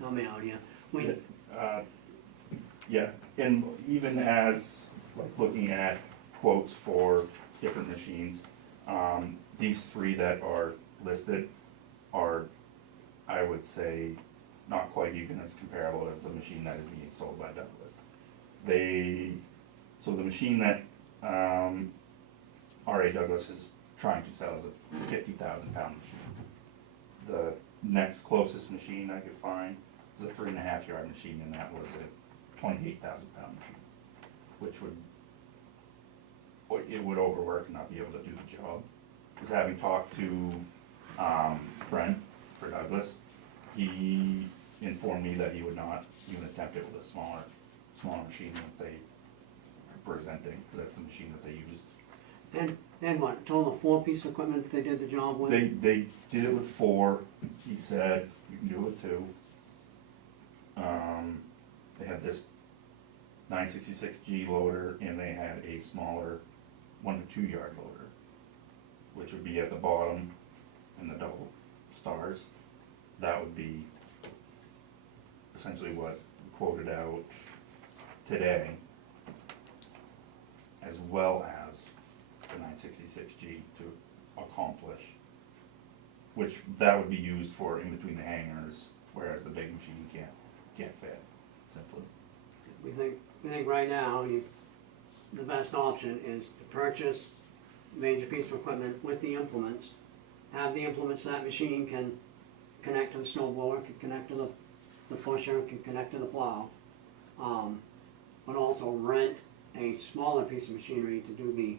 Help me out here. Yeah, and even as, like, looking at quotes for different machines, these 3 that are listed are, I would say, not quite even as comparable as the machine that is being sold by Douglas. So the machine that R.A. Douglas is trying to sell is a 50,000 pound machine. The next closest machine I could find was a 3.5 yard machine, and that was a 28,000 pound machine, which would overwork and not be able to do the job. Because having talked to Brent for Douglas, he informed me that he would not even attempt it with a small machine that they are presenting, 'cause that's the machine that they use. And what, total of 4 pieces of equipment they did the job with? They did it with 4, he said, you can do it with 2. They had this 966G loader, and they had a smaller 1 to 2 yard loader, which would be at the bottom in the double stars. That would be essentially what we quoted out today, as well as the 966G to accomplish, which that would be used for in between the hangars, whereas the big machine can't fit, simply. We think right now, the best option is to purchase a major piece of equipment with the implements, have the implements that machine can connect to the snow blower, can connect to the pusher, can connect to the plow. But also rent a smaller piece of machinery to do the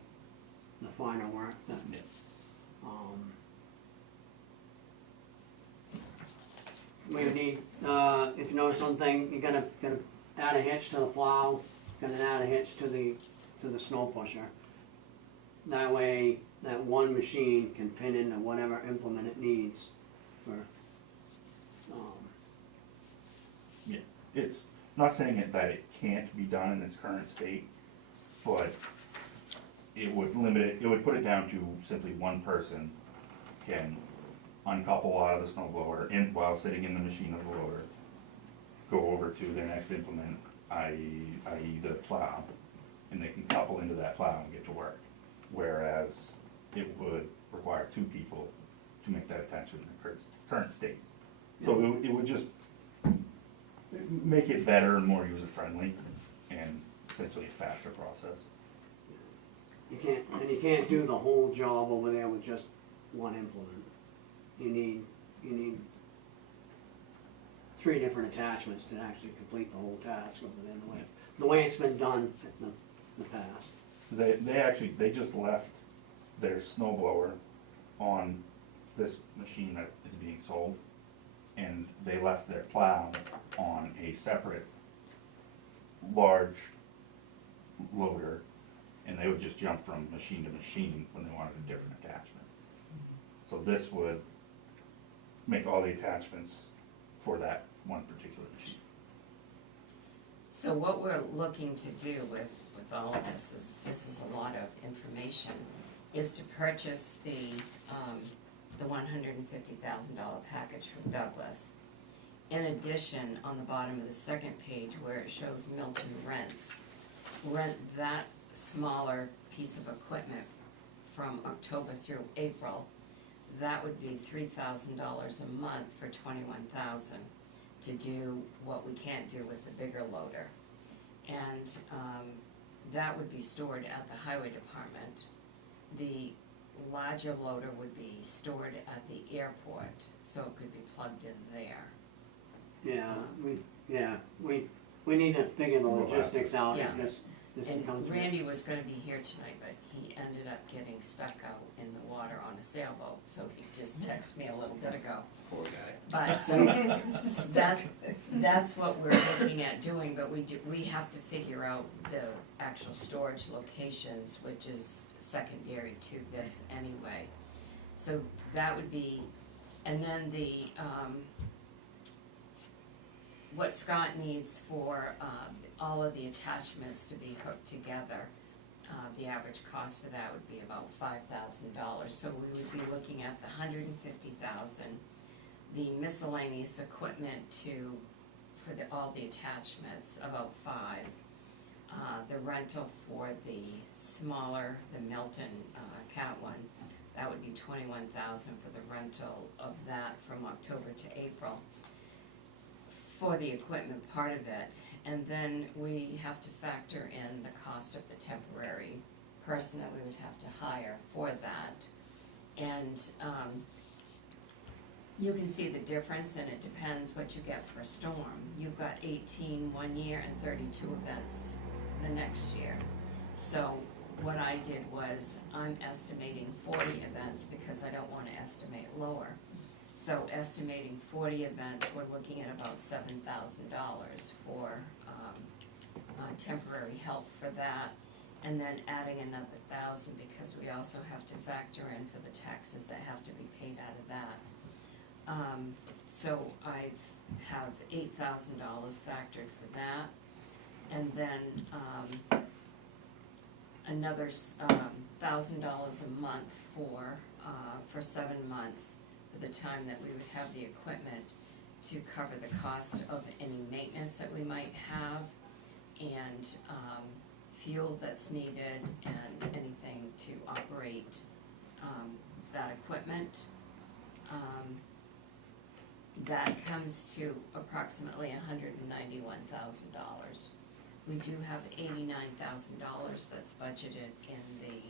finer work that, Yeah. we need, if you notice something, you're gonna add a hitch to the plow, gonna add a hitch to the snow pusher. That way, that one machine can pin into whatever implement it needs for, Yeah, it's not saying that it can't be done in its current state, but it would limit it, it would put it down to simply one person can uncouple out of the snow blower and while sitting in the machine of the loader, go over to their next implement, i.e. the plow, and they can couple into that plow and get to work. Whereas it would require 2 people to make that attachment in the current state. So it would just make it better and more user-friendly and essentially a faster process. you can't do the whole job over there with just one implement. You need 3 different attachments to actually complete the whole task over there, the way it's been done in the past. They just left their snow blower on this machine that is being sold, and they left their plow on a separate large loader, and they would just jump from machine to machine when they wanted a different attachment. So this would make all the attachments for that one particular machine. So what we're looking to do with all of this is a lot of information, is to purchase the $150,000 package from Douglas. In addition, on the bottom of the second page where it shows Milton rent that smaller piece of equipment from October through April. That would be $3,000 a month for $21,000 to do what we can't do with the bigger loader. And that would be stored at the highway department. The larger loader would be stored at the airport, so it could be plugged in there. We need to figure the logistics out. Yeah. If it And comes to it. Randy was gonna be here tonight, but he ended up getting stuck out in the water on a sailboat, so he just texted me a little bit ago. Poor guy. But so, that's what we're looking at doing, but we have to figure out the actual storage locations, which is secondary to this anyway. So that would be, and then what Scott needs for all of the attachments to be hooked together, the average cost of that would be about $5,000. So we would be looking at the $150,000, the miscellaneous equipment for all the attachments, about $5,000. The rental for the smaller, the Milton Cat one, that would be $21,000 for the rental of that from October to April for the equipment part of it. And then we have to factor in the cost of the temporary person that we would have to hire for that. And you can see the difference, and it depends what you get for a storm. You've got 18 one year and 32 events the next year. So what I did was, I'm estimating 40 events because I don't want to estimate lower. So estimating 40 events, we're looking at about $7,000 for temporary help for that. And then adding another 1,000 because we also have to factor in for the taxes that have to be paid out of that. So I have $8,000 factored for that. And then another $1,000 a month for 7 months for the time that we would have the equipment to cover the cost of any maintenance that we might have and fuel that's needed and anything to operate that equipment. That comes to approximately $191,000. We do have $89,000 that's budgeted in the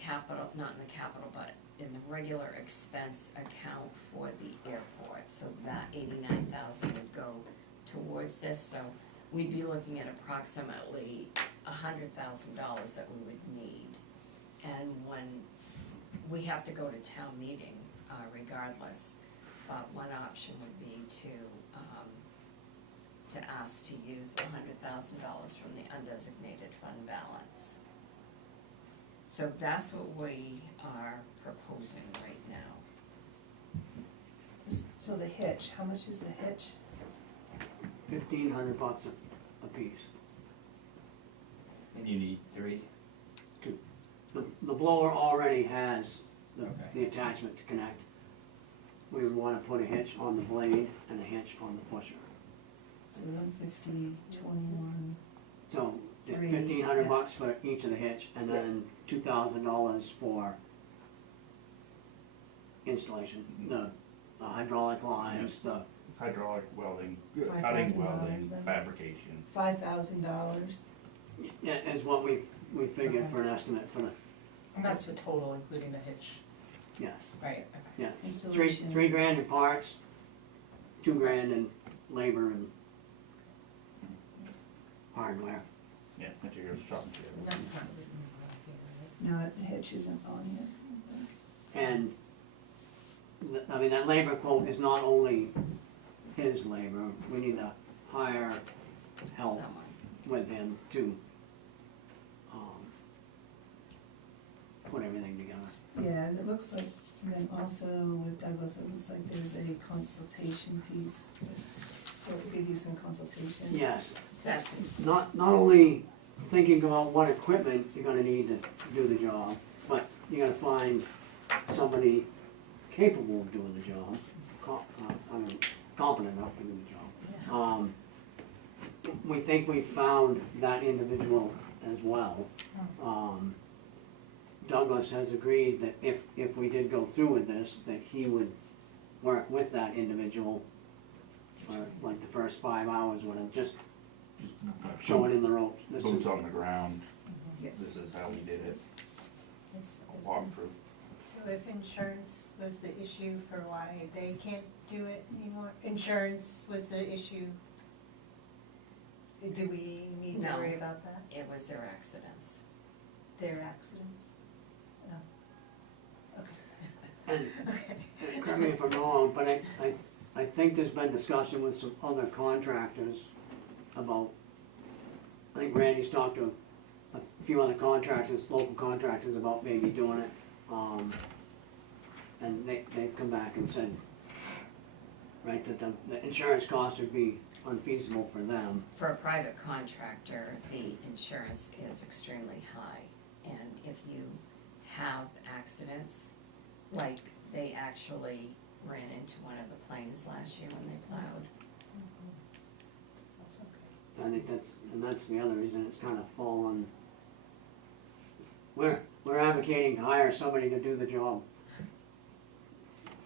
capital, not in the capital, but in the regular expense account for the airport. So that 89,000 would go towards this. So we'd be looking at approximately $100,000 that we would need. And when we have to go to town meeting regardless, but one option would be to ask to use the $100,000 from the undesignated fund balance. So that's what we are proposing right now. So the hitch, how much is the hitch? $1,500 a piece. And you need 3? The blower already has the Okay. attachment to connect. We would wanna put a hitch on the blade and a hitch on the pusher. So 150, 21. So Three, $1,500 for each of the hitch, and then $2,000 for installation, the hydraulic lines, the, Hydraulic welding, $5,000 cutting welding, then? fabrication. $5,000. yeah, is what we figured Okay. for an estimate for the, And that's the total, including the hitch, yes, right, okay. yes. Installation. Three grand in parts, $2,000 in labor and hardware. Yeah, materials, shop And materials. that's not written in here, No, the hitch isn't on here. And, I mean, that labor quote is not only his labor, we need to hire help Someone. with him to, put everything together. Yeah, and it looks like, and then also with Douglas, it looks like there's a consultation piece. They'll give you some consultation. Yes, That's it. not only thinking about what equipment you're gonna need to do the job, but you gotta find somebody capable of doing the job, competent enough to do the job. We think we found that individual as well. Douglas has agreed that if we did go through with this, that he would work with that individual for like the first 5 hours with him, just showing him the ropes. This Boots is, on the ground, Yeah. this is how we did it, It's walk been- through. So if insurance was the issue for why they can't do it anymore, insurance was the issue, do we need to No. worry about that, It was their accidents. their accidents? Oh. and Okay. correct me if I'm wrong, but I think there's been discussion with some other contractors about, I think Randy's talked to a few other contractors, local contractors about maybe doing it. And they've come back and said, right, that the insurance costs would be unfeasible for them. For a private contractor, the insurance is extremely high. And if you have accidents, like they actually ran into one of the planes last year when they plowed. That's okay. I think that's the other reason it's kind of fallen. We're advocating to hire somebody to do the job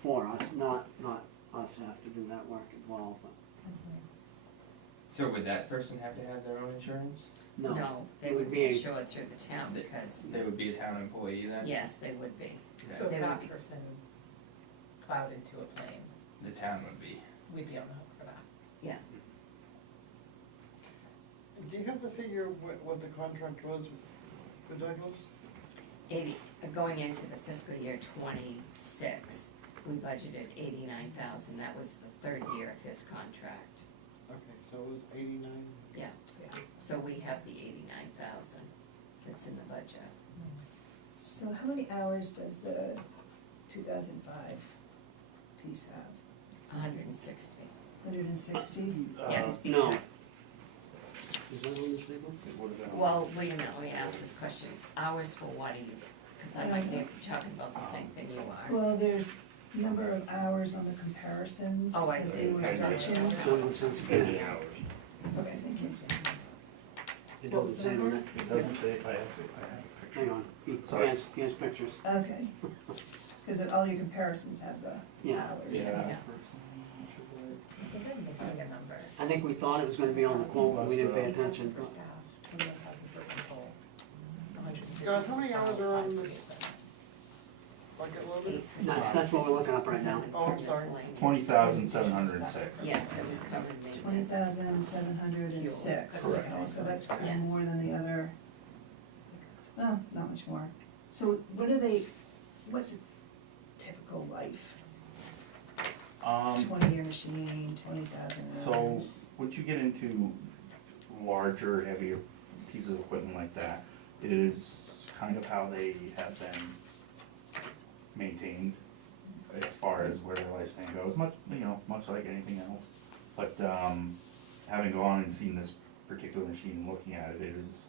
for us, not us have to do that work as well, but So would that person have to have their own insurance? no. They it would would be be- insured through the town because, They would be a town employee then? yes, they would be. Okay. So if They would that be- person plowed into a plane, The town would be. we'd be on the hook for that. Yeah. Do you have the figure what the contract was for Douglas? Going into the fiscal year '26, we budgeted $89,000. That was the third year of his contract. Okay, so it was 89? Yeah. Yeah. So we have the 89,000 that's in the budget. So how many hours does the 2005 piece have? 160. 160? Yes. No. Is that on this paper? What is that? Well, wait a minute, let me ask this question. Hours for what are you, because I might be talking about the same thing you are. Well, there's number of hours on the comparisons. Oh, I as see. we were switching. Any hours. Okay, thank you. It doesn't say on it. It doesn't say, I have a Hang on, he Sorry. has pictures. Okay. Because all your comparisons have the Yeah. hours. Yeah. I think I'm missing a number. I think we thought it was gonna be on the quote, but we didn't pay attention. For staff, 21,000 for control. Scott, how many hours are on this bucket loaded? That's what we're looking up right now. Oh, I'm sorry. 20,706. Yes, so we covered maintenance. 20,706. Correct. Okay, so that's Yes. more than the other, well, not much more. So what are they, what's a typical life? 20-year machine, 20,000 So, hours. once you get into larger, heavier pieces of equipment like that, it is kind of how they have been maintained as far as where their lifespan goes, much like anything else. But, having gone and seen this particular machine, looking at it, it has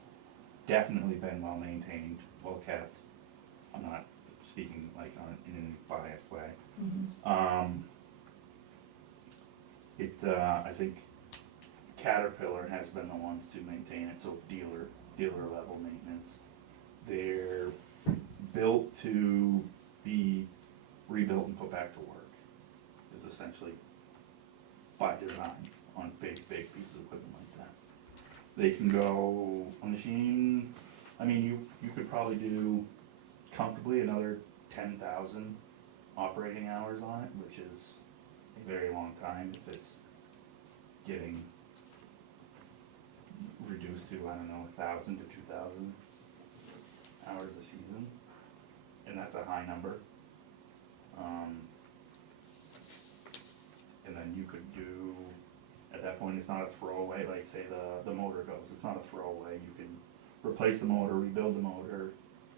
definitely been well maintained, well kept. I'm not speaking like in any biased way. Mhm. I think Caterpillar has been the ones to maintain it, so dealer level maintenance. They're built to be rebuilt and put back to work, is essentially by design on big pieces of equipment like that. They can go, a machine, I mean, you could probably do comfortably another 10,000 operating hours on it, which is a very long time if it's getting reduced to, I don't know, 1,000 to 2,000 hours a season, and that's a high number. And then you could do, at that point, it's not a throwaway, like say the motor goes, it's not a throwaway, you can replace the motor, rebuild the motor,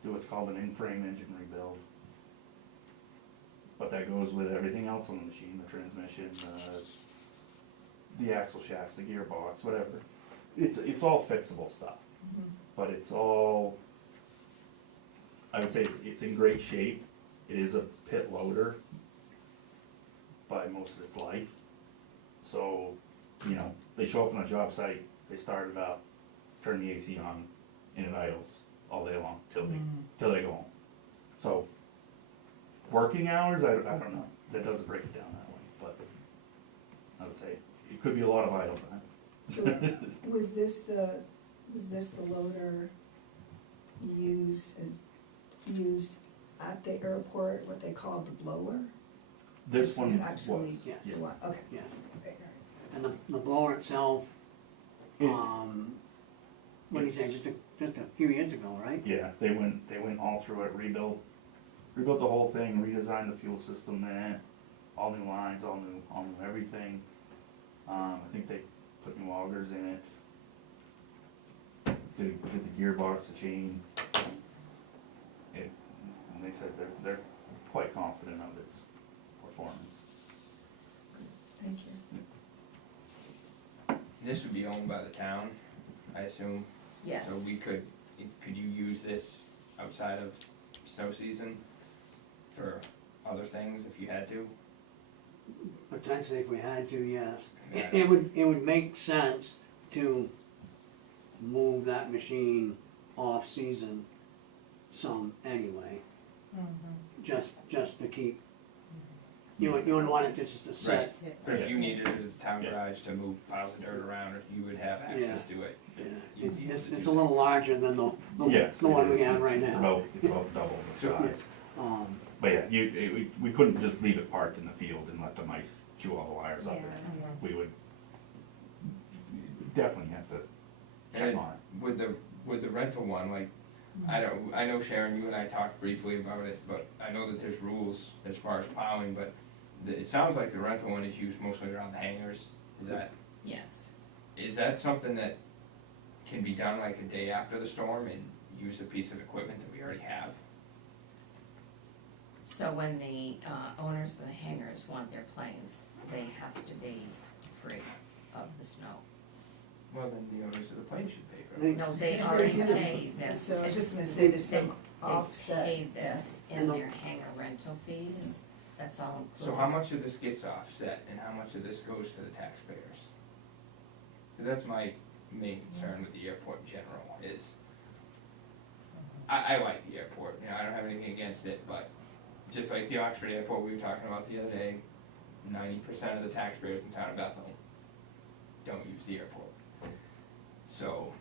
do what's called an in-frame engine rebuild. But that goes with everything else on the machine, the transmission, the axle shafts, the gearbox, whatever. It's all fixable stuff, Mhm. but it's all, I would say it's in great shape. It is a pit loader by most of its life. So, they show up on a job site, they start it up, turn the AC on, and it idles all day long till they go home. So, working hours, I don't know, that doesn't break it down that way, but I would say it could be a lot of idle time. So was this the loader used at the airport, what they called the blower? This one was was, actually Yes. the one, okay. Yeah, Okay, all right. and the blower itself, It- what do you say, just a few years ago, right? yeah, they went all through it, rebuilt the whole thing, redesigned the fuel system there, all new lines, all new everything. I think they put new augers in it. Did the gearbox, the chain. And they said they're quite confident of its performance. Thank you. This would be owned by the town, I assume? Yes. So could you use this outside of snow season for other things if you had to? Potentially, if we had to, yes. Yeah. It would make sense to move that machine off-season some anyway, just to keep, you wouldn't want it to just to sit. Or if you needed it at the town Yeah. garage to move piles of dirt around, or you would have access to it. Yeah. You'd be able to It's do a little larger than the Yes, one it we is. have right It's now. about double the size. But yeah, we couldn't just leave it parked in the field and let the mice chew all the wires up. Yeah. We would definitely have to check And on it. with the rental one, like, I know Sharon, you and I talked briefly about it, but I know that there's rules as far as plowing, but it sounds like the rental one is used mostly around the hangars. Yes. Is that something that can be done like a day after the storm and use a piece of equipment that we already have. So when the owners of the hangars want their planes, they have to be free of the snow. Well, then the owners of the plane should pay for They- it. No, they They already do. pay this. So I was just gonna say there's some They offset. pay this Yeah. in their hangar rental fees, that's all included. So how much of this gets offset and how much of this goes to the taxpayers? 'Cause that's my main concern with the airport in general is, I like the airport, you know, I don't have anything against it, but just like the Oxford Airport we were talking about the other day, 90% of the taxpayers in town of Bethel don't use the airport. So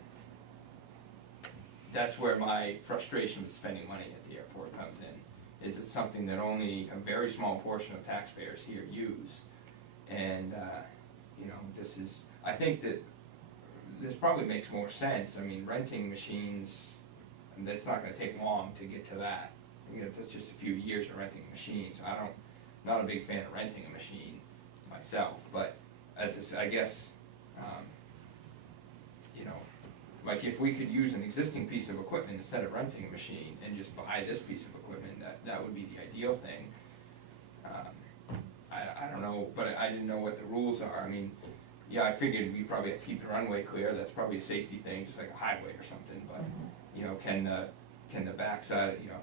that's where my frustration with spending money at the airport comes in, is it's something that only a very small portion of taxpayers here use. And, you know, this is, I think that this probably makes more sense. I mean, renting machines, and that's not gonna take long to get to that. You know, that's just a few years of renting machines. Not a big fan of renting a machine myself, but I guess, you know, like if we could use an existing piece of equipment instead of renting a machine and just buy this piece of equipment, that would be the ideal thing. I don't know, but I didn't know what the rules are. I mean, yeah, I figured we probably have to keep the runway clear, that's probably a safety thing, just like a highway or something, but, you know, can the backside, you know,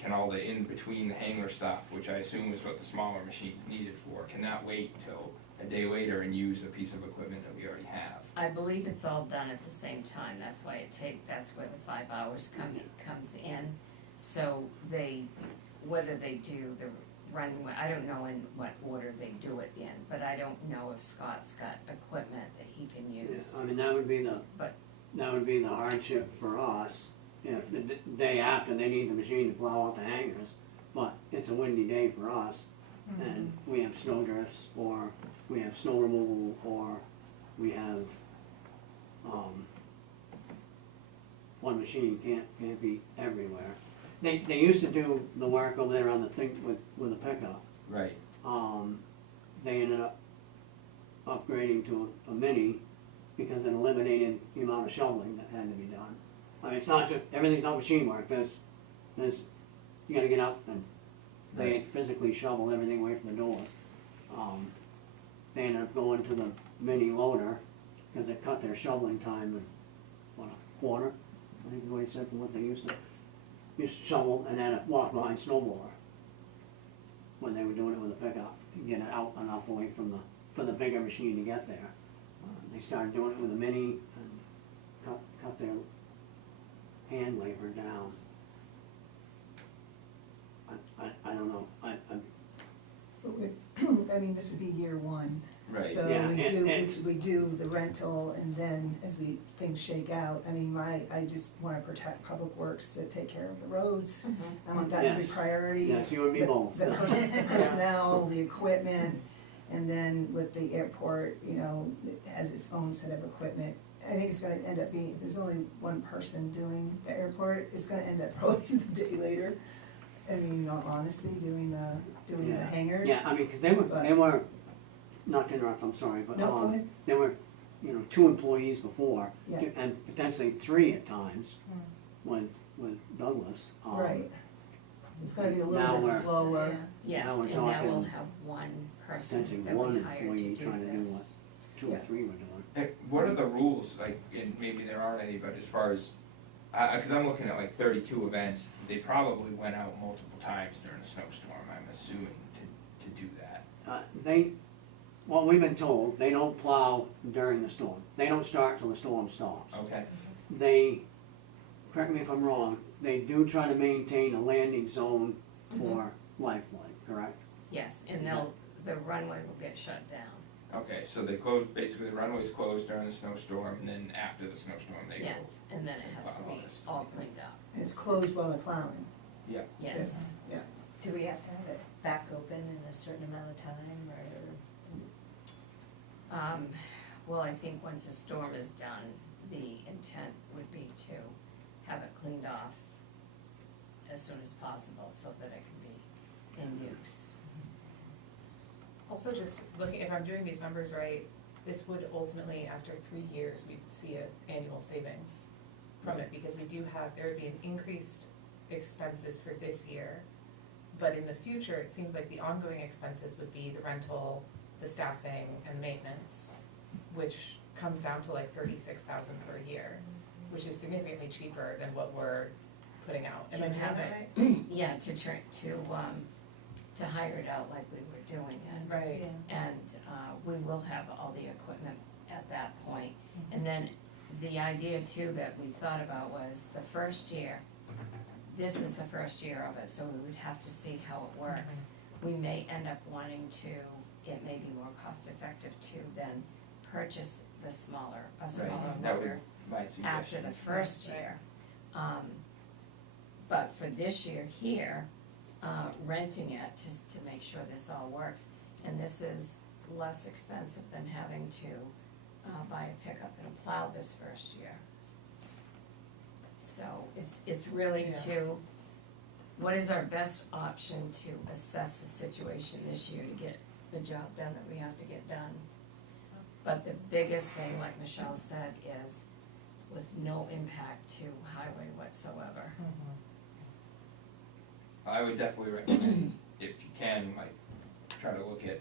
can all the in-between the hangar stuff, which I assume is what the smaller machine's needed for, can that wait till a day later and use a piece of equipment that we already have? I believe it's all done at the same time, that's why that's where the 5 hours comes in. So whether they do the runway, I don't know in what order they do it in, but I don't know if Scott's got equipment that he can use. I mean, that would be But- the hardship for us, if the day after, they need the machine to plow out the hangars, but it's a windy day for us, and we have snow drifts, or we have snow removal, or we have, one machine can't be everywhere. They used to do the work over there on the thing with the pickup. Right. They ended up upgrading to a mini because it eliminated the amount of shoveling that had to be done. I mean, it's not just, everything's not machine work, there's, you gotta get up and they physically shovel everything away from the door. They ended up going to the mini loader, cause it cut their shoveling time in, what, a quarter? I think is what he said from what they used to shovel and then walk behind snow blower. When they were doing it with a pickup, to get it out enough away from the bigger machine to get there. They started doing it with a mini and cut their hand labor down. I don't know, But I mean, this would be year one. Right. So Yeah, we do the rental, and then as things shake out, I mean, I just wanna protect Public Works to take care of the roads. I want that to be Yes. priority. yes, you and me both. The personnel, the equipment, and then with the airport, you know, it has its own set of equipment. I think it's gonna end up being, if there's only one person doing the airport, it's gonna end up probably a day later. I mean, in all honesty, doing the Yeah. hangars. Yeah, I mean, cause they were, not to interrupt, I'm sorry, but, No, go ahead. there were, 2 employees before, Yeah. and potentially 3 at times with Douglas. Right. It's gonna be a Now little bit we're- slower. Yes, Now we're and now we'll talking have one person potentially that one we hired to employee do trying to do what this. 2 or Yeah. 3 were doing. What are the rules, like, and maybe there aren't any, but as far as, cause I'm looking at like 32 events, they probably went out multiple times during a snowstorm, I'm assuming, to do that. What we've been told, they don't plow during the storm. They don't start till the storm stops. Okay, They, correct me if I'm wrong, they do try to maintain a landing zone for life flight, correct? Yes, and the runway will get shut down. okay, so they close, basically the runway's closed during the snowstorm, and then after the snowstorm, they go. Yes, and then it has to be all cleaned up, And it's closed while they're plowing. Yeah, yes. Yeah. Do we have to have it back open in a certain amount of time, or? Well, I think once a storm is done, the intent would be to have it cleaned off as soon as possible so that it can be in use. Also, just looking, if I'm doing these numbers right, this would ultimately, after 3 years, we'd see an annual savings from it, because we do have, there would be an increased expenses for this year. But in the future, it seems like the ongoing expenses would be the rental, the staffing, and the maintenance, which comes down to like 36,000 per year, which is significantly cheaper than what we're putting out. Am I To doing have that it, right? yeah, to hire it out like we were doing it. Right. And we will have all the equipment at that point. And then the idea too that we thought about was the first year, this is the first year of it, so we would have to see how it works. We may end up wanting to, it may be more cost effective to then purchase a smaller That would motor my after suggestion. the first year. But for this year here, renting it to make sure this all works. And this is less expensive than having to buy a pickup and a plow this first year. So it's really Yeah. to, what is our best option to assess the situation this year to get the job done that we have to get done? But the biggest thing, like Michelle said, is with no impact to highway whatsoever. I would definitely recommend, if you can, like, try to look at,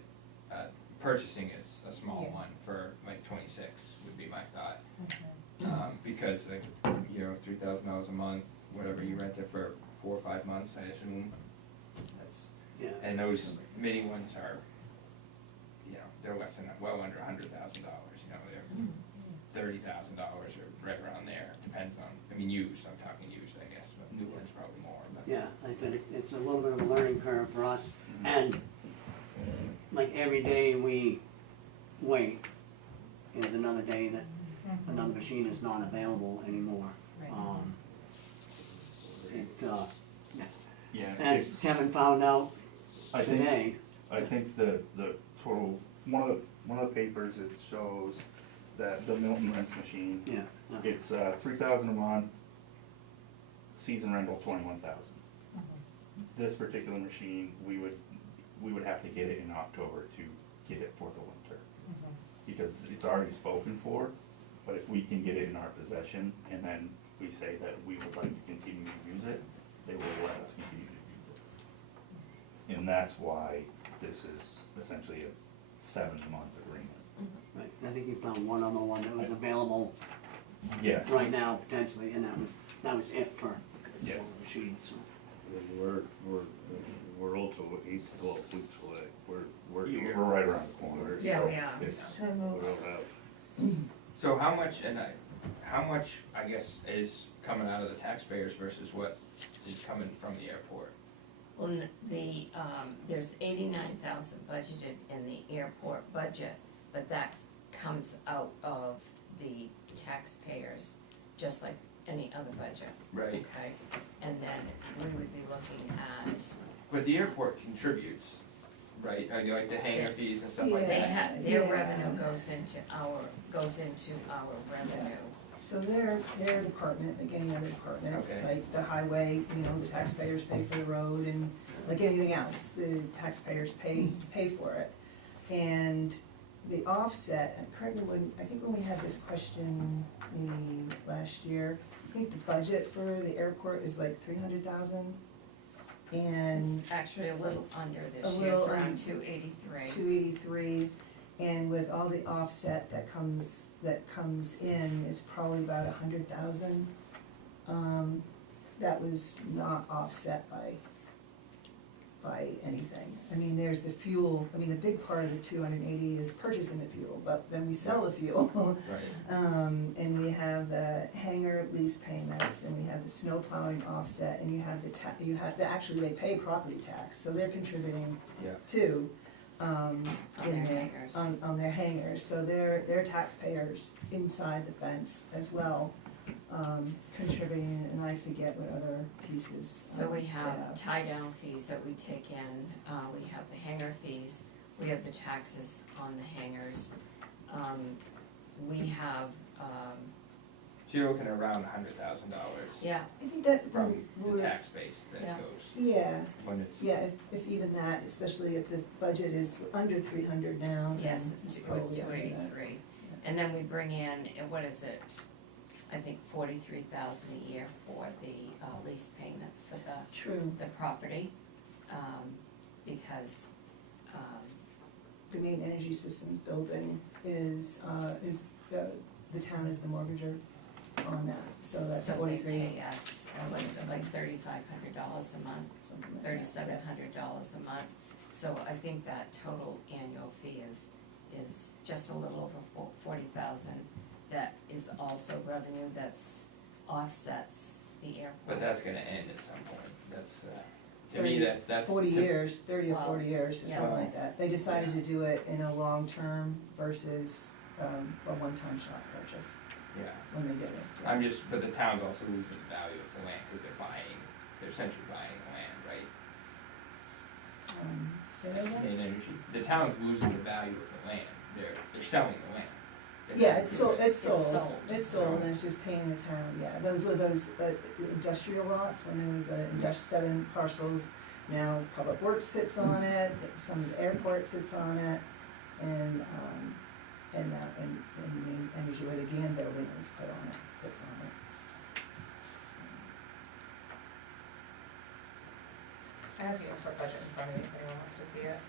purchasing a small Yeah. one for like 26 would be my thought. Okay. Because like, $3,000 a month, whatever you rent it for 4 or 5 months, I assume. That's, Yeah. and those mini ones are, they're less than, well under $100,000, they're $30,000 or right around there, depends on, used, I'm talking used, I guess, but new ones probably more, but. Yeah, like I said, it's a little bit of a learning curve for us, and like every day we wait is another day that another machine is not available anymore. Right. Yeah, As it's, Kevin found out I think, today, I think the total, one of the papers, it shows that the Milton Rents machine, yeah, it's $3,000 a month, season rental 21,000. This particular machine, we would have to get it in October to get it for the winter, because it's already spoken for. But if we can get it in our possession, and then we say that we would like to continue to use it, they will let us continue to use it. And that's why this is essentially a 7-month agreement. right, I think you found one other one that was available Yes. right now potentially, and that was it for Yeah. the machines, so. And we're also 8 to 12 weeks away. We're here. We're right around the corner. Yeah, we are. It's, So, we don't have, So how much, I guess, is coming out of the taxpayers versus what is coming from the airport? Well, there's 89,000 budgeted in the airport budget, but that comes out of the taxpayers, just like any other budget. Right. Okay, and then we would be looking at, But the airport contributes, right? Like the hangar fees and stuff like they that? have, their Yeah. revenue goes into our revenue. So their department, like any other department, Okay. like the highway, the taxpayers pay for the road, and like anything else, the taxpayers pay for it. And the offset, and correct me I think when we had this question maybe last year, I think the budget for the airport is like 300,000. And It's actually a little under A this year, it's little around un- 283. 283, and with all the offset that comes in is probably about 100,000. That was not offset by anything. There's the fuel, a big part of the 280 is purchasing the fuel, but then we sell the fuel. Right. And we have the hangar lease payments, and we have the snow plowing offset, and you have actually they pay property tax, so they're contributing Yeah. too. On in their the- hangars. On their hangars, so they're taxpayers inside the fence as well, contributing, and I forget what other pieces. So we they have tie-down fees that we take in, we have the hangar fees, we have the taxes on the hangars. We have, So you're looking around $100,000 Yeah, I think that from the we're, tax base that Yeah. goes yeah, when it's. yeah, if even that, especially if the budget is under 300 now, then yes, it's it was probably under that. 283. And then we bring in, what is it? I think 43,000 a year for the lease payments for True, the property, because, the main energy systems building is, the town is the mortgager on that, so that's so they 43, pay us, what is it, like $3,500 a month, something like that. $3,700 a month. So I think that total annual fee is just a little over 40,000. That is also revenue that's offsets the airport. But that's gonna end at some point, that's, to me, that's. 40 to- years, 30 or Wow. 40 years, or Yeah. something like that. They decided to do it in a long term versus, a one-time shot purchase Yeah, when they did it. I'm just, but the town's also losing the value of the land, cause they're essentially buying the land, right? Say that again? Main energy, the town's losing the value of the land, they're selling the land. They're Yeah, not it's sold, doing it. it's sold, sold. it's sold, and it's just paying the town, yeah. Those were those industrial lots, when there was a 7 parcels. Now Public Works sits on it, some of the airport sits on it, and main energy, where the GAN building was put on it, sits on it. I have the airport budget in front of me if anyone wants to see it.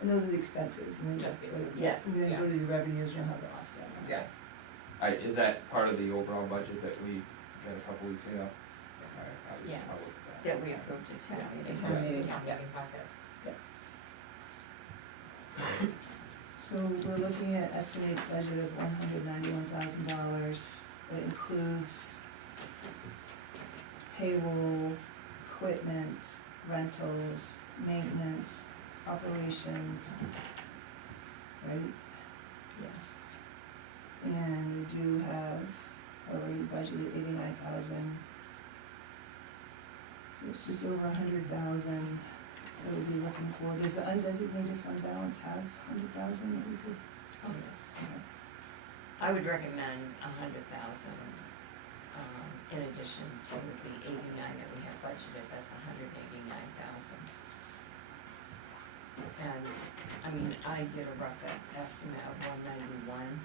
And those are the expenses, and then, Just the expenses. yes, and then Yeah. go to the revenues, you'll have the offset. Yeah. Is that part of the overall budget that we got a couple weeks ago? Alright, Yes. I'll look at that. That we approved at town Yeah, meeting. Town meeting. Town meeting packet. So we're looking at estimated budget of $191,000. It includes payroll, equipment, rentals, maintenance, operations, right? Yes. And we do have already budgeted 89,000. So it's just over 100,000 that we'll be looking for. Does the undesignated fund balance have 100,000 that we could? Oh, yes. Okay. I would recommend 100,000, in addition to the 89 that we have budgeted, that's 189,000. And, I mean, I did a rough estimate of 191.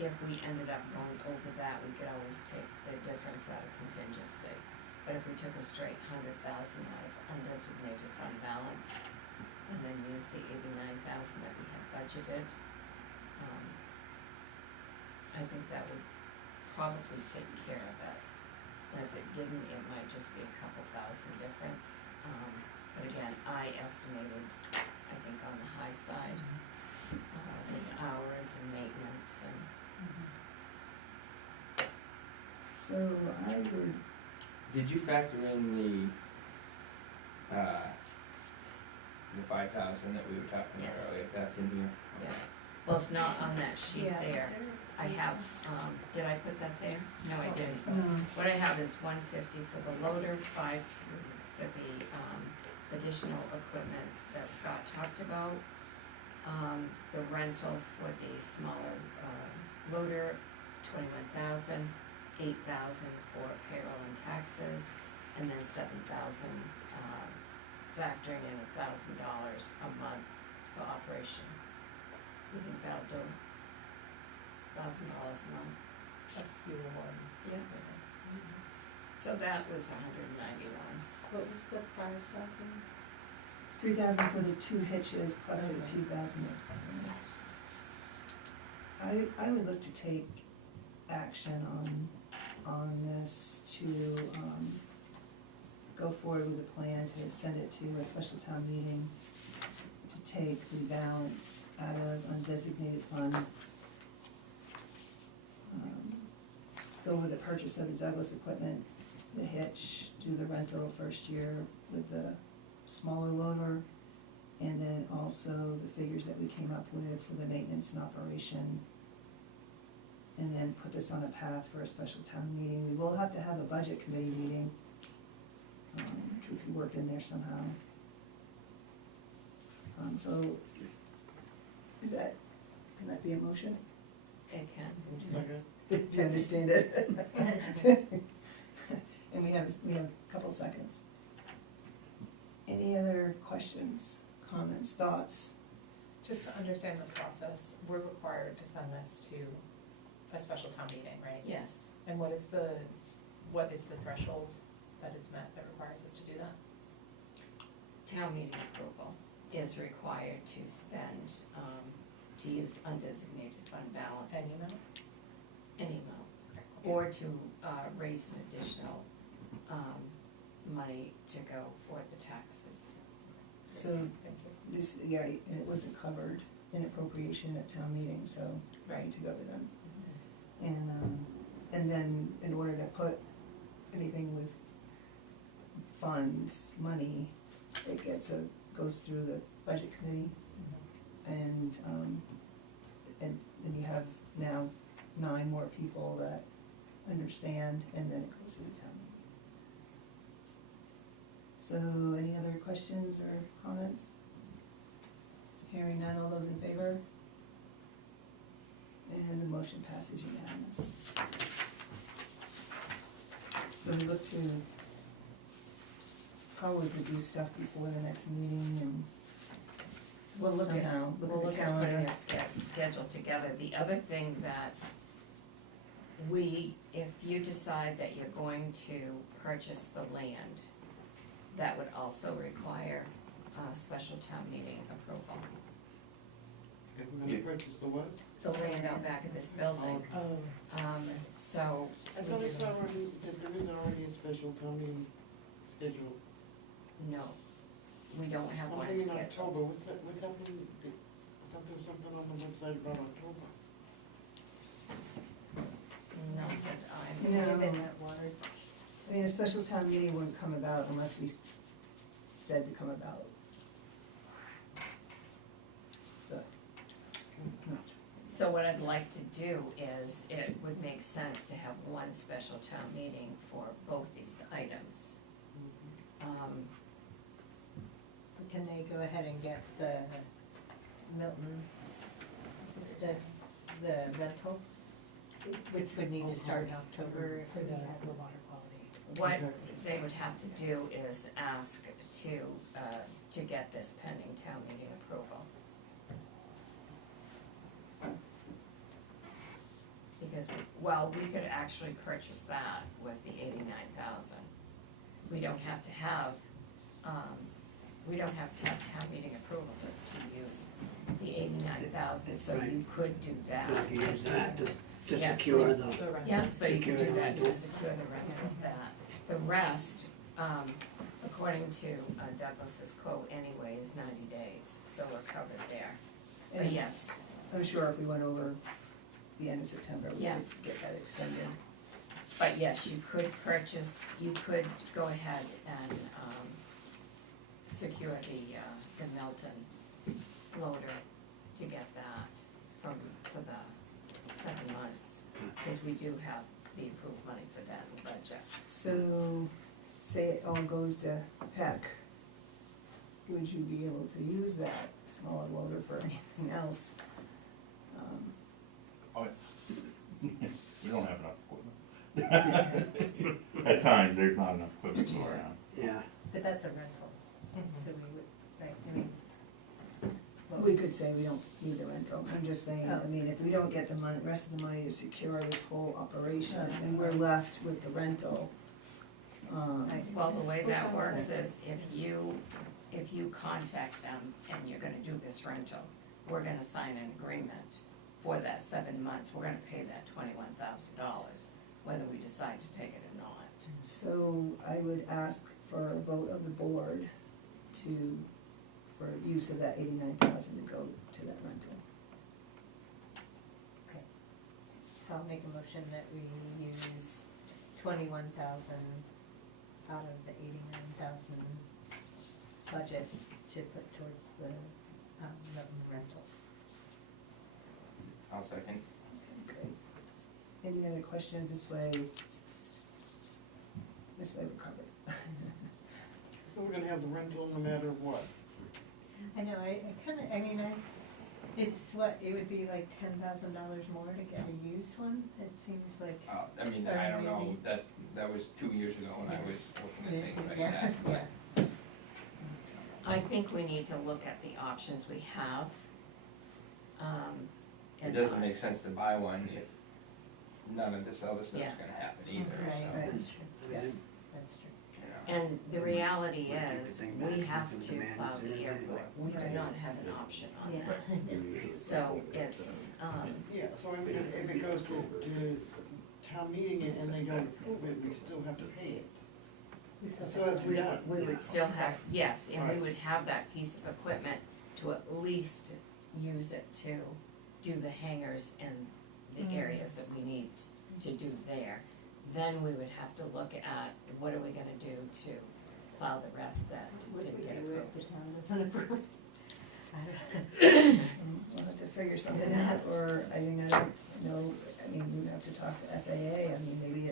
If we ended up going over that, we could always take the difference out of contingency. But if we took a straight 100,000 out of undesignated fund balance, and then use the 89,000 that we had budgeted, I think that would probably take care of it. And if it didn't, it might just be a couple thousand difference. But again, I estimated, I think on the high side, with hours and maintenance and. So I would, Did you factor in the 5,000 that we were talking about Yes. earlier, that's in here? Yeah, well, it's not on that sheet Yeah, is there. I have, did I put that there? No, I didn't. no, What I have is 150 for the loader, 5 for the additional equipment that Scott talked about. The rental for the smaller loader, 21,000, 8,000 for payroll and taxes, and then 7,000, factoring in $1,000 a month for operation. You think that'll do $1,000 a month? That's fuel and. Yeah. So that was 191. What was the 5,000? 3,000 for the 2 hitches plus the Okay. 2,000. I would look to take action on this to, go forward with a plan to send it to a special town meeting to take the balance out of undesignated fund. Go with the purchase of the Douglas equipment, the hitch, do the rental first year with the smaller loader, and then also the figures that we came up with for the maintenance and operation. And then put this on a path for a special town meeting. We will have to have a budget committee meeting, which we could work in there somehow. So, can that be a motion? It can. Second. If you understand it. And we have a couple seconds. Any other questions, comments, thoughts? Just to understand the process, we're required to send this to a special town meeting, right? Yes. And what is the threshold that it's met that requires us to do that? Town meeting approval is required to spend, to use undesignated fund balance, Any amount? any amount, or to raise an additional money to go for the taxes. So Thank you. this, yeah, and it wasn't covered in appropriation at town meeting, so I need to go to them. And then in order to put anything with funds, money, it goes through the budget committee. And then you have now 9 more people that understand, and then it goes to the town meeting. So any other questions or comments? Hearing none, all those in favor? And the motion passes unanimous. So we look to probably produce stuff before the next meeting and We'll look at, somehow we'll look look at the at putting calendar. a schedule together. The other thing that if you decide that you're going to purchase the land, that would also require a special town meeting approval. Okay, we're gonna purchase the what? The land out back of this building, so, I thought I saw already, that there is already a special town meeting scheduled. no, we don't have one Something in scheduled. October, what's happening, I thought there was something on the website about October. No, but It may have been No. that word. I mean, a special town meeting wouldn't come about unless we said to come about. So what I'd like to do is, it would make sense to have one special town meeting for both these items. Can they go ahead and get the Milton, the rental, which would need to start in October? For the water quality. What they would have to do is ask to get this pending town meeting approval. Because, we could actually purchase that with the 89,000. We don't have to have town meeting approval to use the 89,000, so you could do that. Could use that to Yes, secure we- the, Yeah, so you can do Secure the that to rental. secure the rental of that. The rest, according to Douglas's quote anyway, is 90 days, so we're covered there. But And yes, I'm sure if we went over the end of September, we Yeah. could get that extended. but yes, you could go ahead and secure the Milton loader to get that for the 7 months, because we do have the approved money for that in the budget. So, say it all goes to PEC, would you be able to use that smaller loader for anything else? We don't have enough equipment. At times, there's not enough equipment to go around. yeah. But that's a rental, so we would, right, I mean. well, We could say we don't need the rental, I'm just saying, I Oh. mean, if we don't get the money, rest of the money to secure this whole operation, Okay. and we're left with the rental, I see. Well, the way What that sounds works like- is if you contact them and you're gonna do this rental, we're gonna sign an agreement for that 7 months, we're gonna pay that $21,000, whether we decide to take it or not. so I would ask for a vote of the board for use of that 89,000 to go to that rental. Okay. So I'll make a motion that we use 21,000 out of the 89,000 budget to put towards the Milton rental. I'll second. Okay, great. Any other questions this way? This way we're covered. So we're gonna have the rental no matter what. I know, I kinda, I mean, It's what, it would be like $10,000 more to get a used one? It seems like. I mean, Or I don't know, maybe- that was 2 years ago when I was looking at things like Yeah, that, but. yeah. I think we need to look at the options we have. It and doesn't not- make sense to buy one if none of this other stuff's Yeah. gonna happen either, Right, so, right. That's I mean, That's true. you know. And the reality Would keep the is, thing we back, have keep the to demand plow as it the is airport, anyway. we do Right. not have an option on Yeah. that. So it's, Yeah, so I mean, if it goes to town meeting and they don't approve it, we still have to pay it. We still So have as to- we got. we would still have, yes, and we Right. would have that piece of equipment to at least use it to do the hangars in the Mhm. areas that we need to do there. Then we would have to look at what are we gonna do to plow the rest that What didn't we get do if approved. the town doesn't approve? I don't know. We'll have to figure something out, or, I mean, I don't know, I mean, we have to talk to FAA, I mean, maybe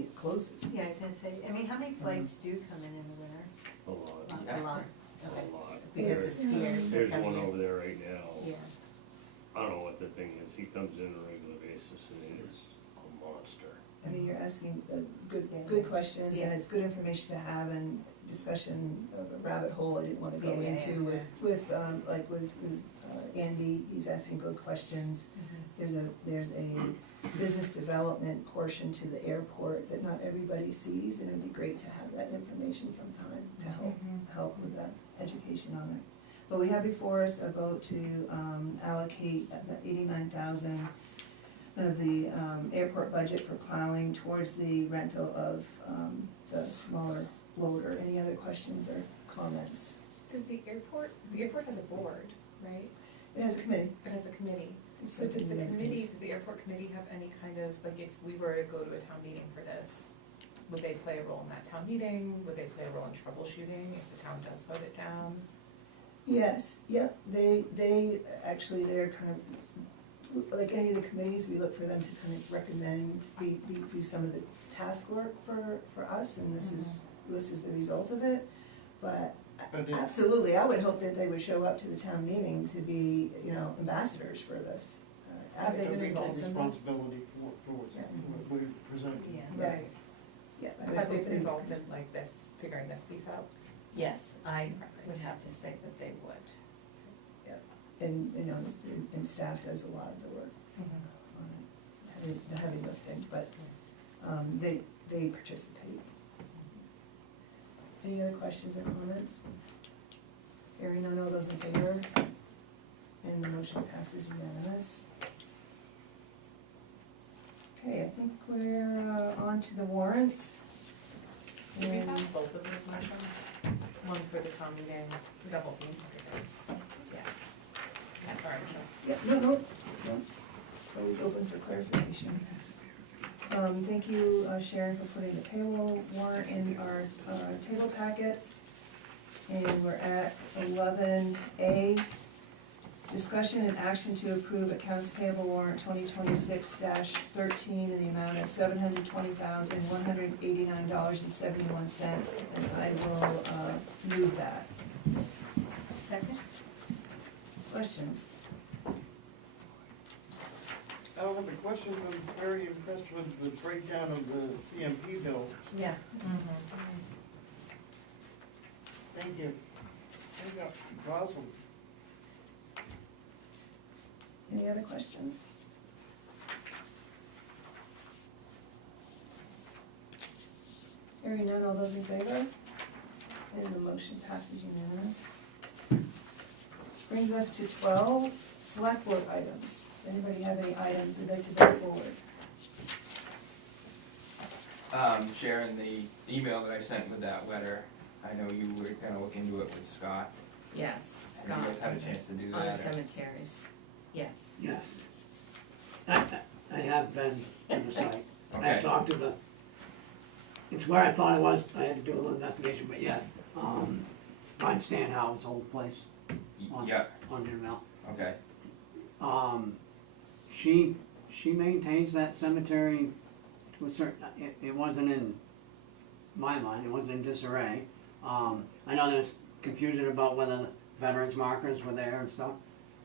it closes. Yeah, I was gonna say, I mean, how many flights do come in the winter? A lot, Yeah. A lot, a okay. lot. Because it's here. There's coming one in. over there right now. Yeah. I don't know what the thing is, he comes in on a regular basis and it is a monster. I mean, you're asking good Yeah. questions, and Yeah. it's good information to have, and discussion of a rabbit hole I didn't wanna go Yeah, yeah, into yeah. with Andy, he's asking good questions. There's a business development portion to the airport that not everybody sees, and it'd be great to have that information sometime to help with that education on it. But we have before us a vote to allocate the 89,000 of the airport budget for plowing towards the rental of the smaller loader. Any other questions or comments? Does the airport has a board, right? It has a committee. It has a committee. There's So does the something that does the airport committee have any kind of, like, if we were to go to a town meeting for this, would they play a role in that town meeting? Would they play a role in troubleshooting if the town does vote it down? Yes, yep, actually, they're kind of, like any of the committees, we look for them to kind of recommend, we do some of the task work for us, and this is the result of it. But But absolutely, I would hope that they would show up to the town meeting to be, ambassadors for this. Have they it been doesn't take involved in this? responsibility for Yeah. what we present. Yeah. Right. Yeah, I would Have they hope been involved in like this, figuring this piece out? Yes, I would have to say that they would. And staff does a lot of the work on it, the heavy lifting, but they participate. Any other questions or comments? Hearing none, all those in favor? And the motion passes unanimous. Okay, I think we're on to the warrants. Can we And pass both of those motions? One for the town meeting, the whole thing? Yes. Sorry, Michelle. Yeah, no, always open for clarification. Thank you, Sharon, for putting the payroll warrant in our table packets. And we're at 11A, discussion and action to approve accounts payable warrant 2026-13 in the amount of $720,189.71, and I will move that. Second? Questions? I don't have a question, I'm very impressed with the breakdown of the CMP bill. Yeah. Thank you. It's awesome. Any other questions? Hearing none, all those in favor? And the motion passes unanimous. Brings us to 12, select board items. Does anybody have any items they'd like to bring forward? Sharon, the email that I sent with that letter, I know you were gonna look into it with Scott. Yes, Have Scott. you guys had a chance to do On that? or- cemeteries, yes. Yes. I have been to the site. I Okay, talked to it's where I thought it was, I had to do a little investigation, but yeah, find Stan Howell's old place yeah, on Intervale. okay, She maintains that cemetery to a certain, it wasn't in my mind, it wasn't in disarray. I know there's confusion about whether the veterans markers were there and stuff.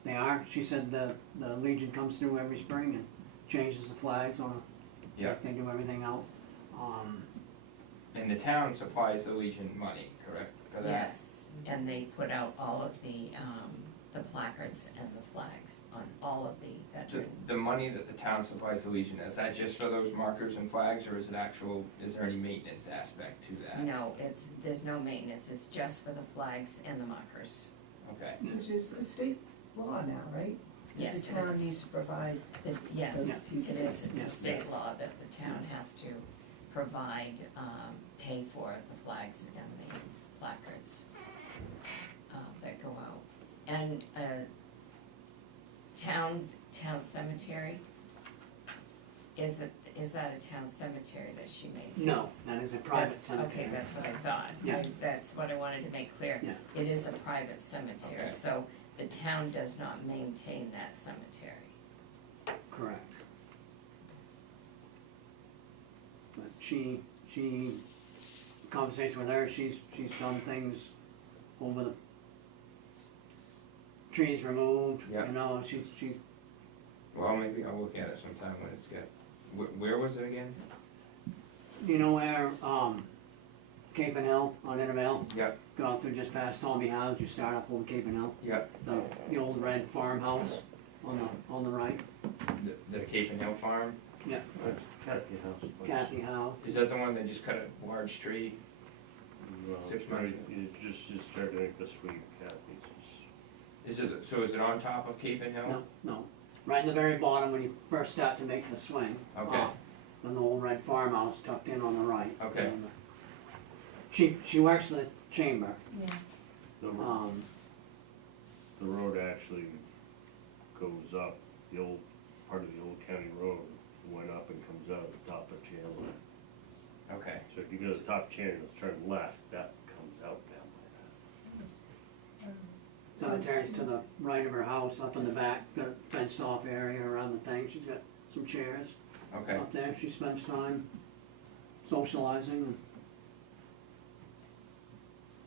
They are, she said the Legion comes through every spring and changes the flags on, Yeah. like they do everything else. And the town supplies the Legion money, correct, for that? Yes, and they put out all of the placards and the flags on all of the So veteran. the money that the town supplies the Legion, is that just for those markers and flags, or is there any maintenance aspect to that? No, there's no maintenance, it's just for the flags and the markers. Okay, Which is a state law now, right? That Yes, the it town is. needs to provide. Yes, Those it pieces. is, it's Yeah. a state law that the town has to provide, pay for the flags and the placards that go out. And town cemetery, is that a town cemetery that she maintains? No, that is a private That's- cemetery. Okay, that's what I thought. Yeah. That's what I wanted to make clear. Yeah. It is a private cemetery, Okay. so the town does not maintain that cemetery. Correct. But she, conversation with her, she's done things over the trees removed, Yeah. you know, she's, well, maybe I'll look at it sometime when it's got, where was it again? you know where, Cape and Hill on Intervale, Yep, go out through just past Tommy House, you start up over Cape and Hill, yep, the old red farmhouse on the right, the Cape and Hill Farm, yeah, That's Kathy House. place. Kathy Howe. is that the one that just cut a large tree? No, 6 months It just started, I think, this week, Kathy's. Is it on top of Cape and Hill? No, right in the very bottom when you first start to make the swing. Okay. An old red farmhouse tucked in on the right. Okay. And, she works for the chamber. Yeah. The Um, road actually goes up, the old, part of the old county road went up and comes out at the top of Chandler. Okay, So if you go to the top of Chandler, turn left, that comes out down by cemetery's to the right of her house, up in the back, got a fenced off area around the thing. She's got some chairs okay. up there. She spends time socializing.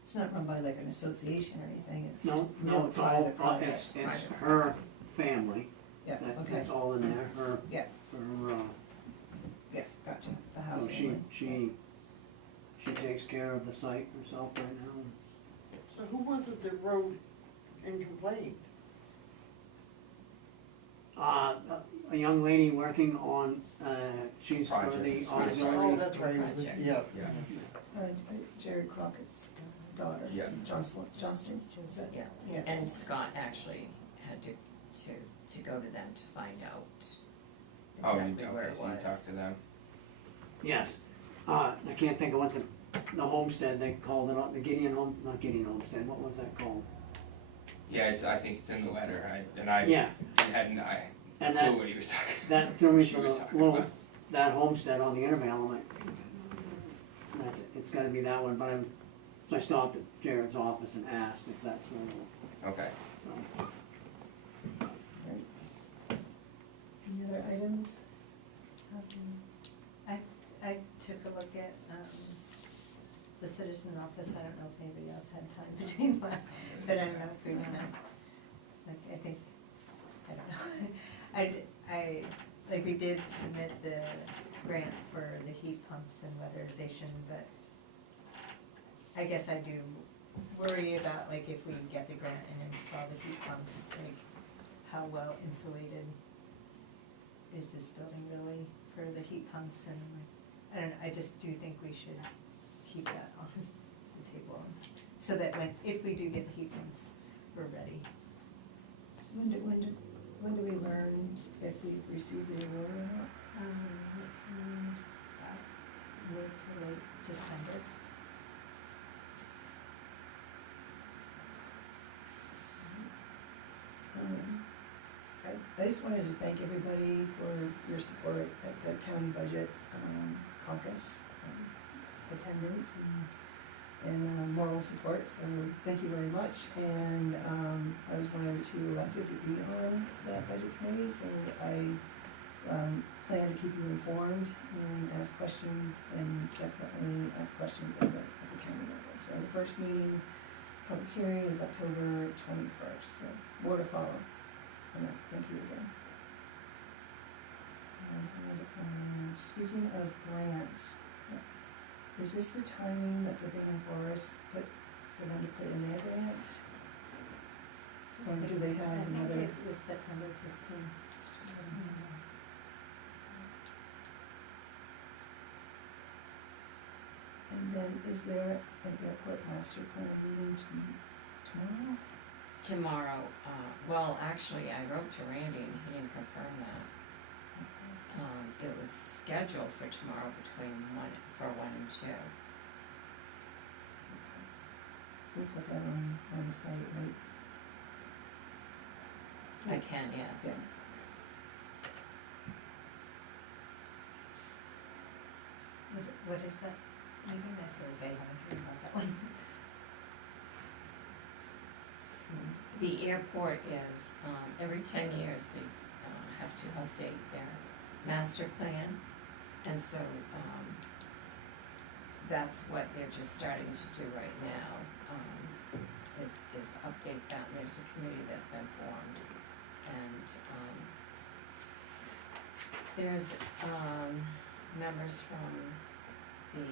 It's not run by like an association or anything, it's. No, built it's by all, the private. it's her family. Yeah, okay, It's all in there, her, Yeah. her, yeah, gotcha, the Howe so family. she takes care of the site herself right now. So who was it that wrote and complained? A young lady working on, she's for Project, the school auxiliary. Oh, that's right, it was, Project. yeah. Yeah, Jerry Crockett's daughter. Yeah. Johnston, is that? Yeah, Yeah. and Scott actually had to go to them to find out oh, you, exactly where okay, it so you was. talked to them? Yes, I can't think of what the homestead, they called it, the Gideon not Gideon Homestead, what was that called? Yeah, I think it's in the letter, I Yeah, hadn't, and knew what he was talking. that threw me She for was the talking loop, about. that homestead on the Intervale, I'm like, it's gotta be that one, but so I stopped at Jared's office and asked if that's where it was. Okay. So, Any other items? I took a look at, the citizen office, I don't know if anybody else had time between that, but I don't know if we wanna, like, I think, I don't know. Like, we did submit the grant for the heat pumps and weatherization, but I guess I do worry about, like, if we get the grant and install the heat pumps, like, how well insulated is this building really for the heat pumps, and, I don't know, I just do think we should keep that on the table, so that if we do get the heat pumps, we're ready. When do we learn if we've received the award or not? It comes out mid to late December. I just wanted to thank everybody for your support at the county budget caucus, attendance and moral support, so thank you very much. And I was one of the two elected to be on that budget committee, so I plan to keep you informed and ask questions, and definitely ask questions at the county level. So the first meeting Public hearing is October 21st, so more to follow. And thank you again. And speaking of grants, is this the timing that the Bingham Forest put, for them to put in their grant? Or do they have another? I think it was September 15th. And then is there an airport master plan meeting tomorrow? Tomorrow, well, actually, I wrote to Randy and he didn't confirm that. It was scheduled for tomorrow between 1 and 2. We'll put that on the site, right? I can, yes. Yeah. What is that meeting? I feel like I haven't heard about that one. The airport is, every 10 years, they have to update their master plan. And so, that's what they're just starting to do right now, is update that. And there's a committee that's been formed. And, there's, members from the,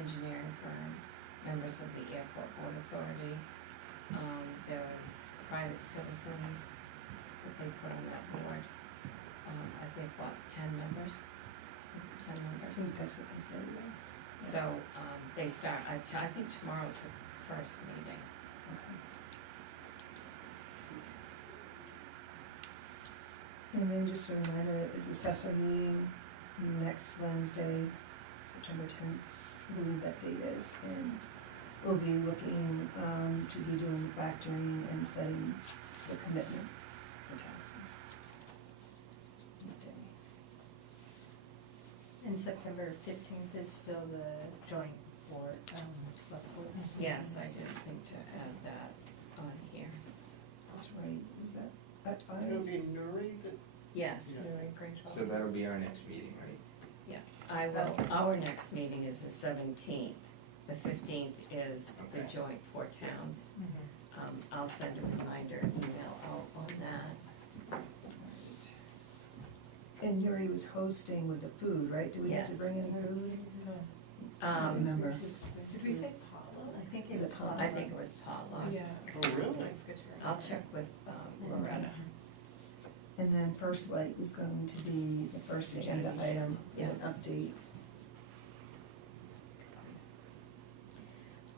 engineering firm, members of the Airport Board Authority. There's private citizens that they put on that board. I think, 10 members? Is it 10 I members? think that's what they said, yeah. So, they start, I think tomorrow's the first meeting. Okay. And then just a reminder, is assessor meeting next Wednesday, September 10th, I believe that date is, and we'll be looking to be doing factoring and setting the commitment for taxes. That day. And September 15th is still the joint board, select board. Yes, I did think to add that on here. That's right, is that at 5? It'll be Nuri that. Yes. Yeah. Really great job. So that'll be our next meeting, right? I will, our next meeting is the 17th. The 15th is the Okay. joint 4 towns. Mhm. I'll send a reminder email out on that. Right. And Yuri was hosting with the food, right? Do we have to Yes. bring any food? I don't Um, remember. Did we say Paula? I think Is it it was. Paula? I think it was Paula. Yeah. Oh, really? That's good to remember. I'll check with Loretta. And then First Light is going to be the first agenda item, Yeah. an update.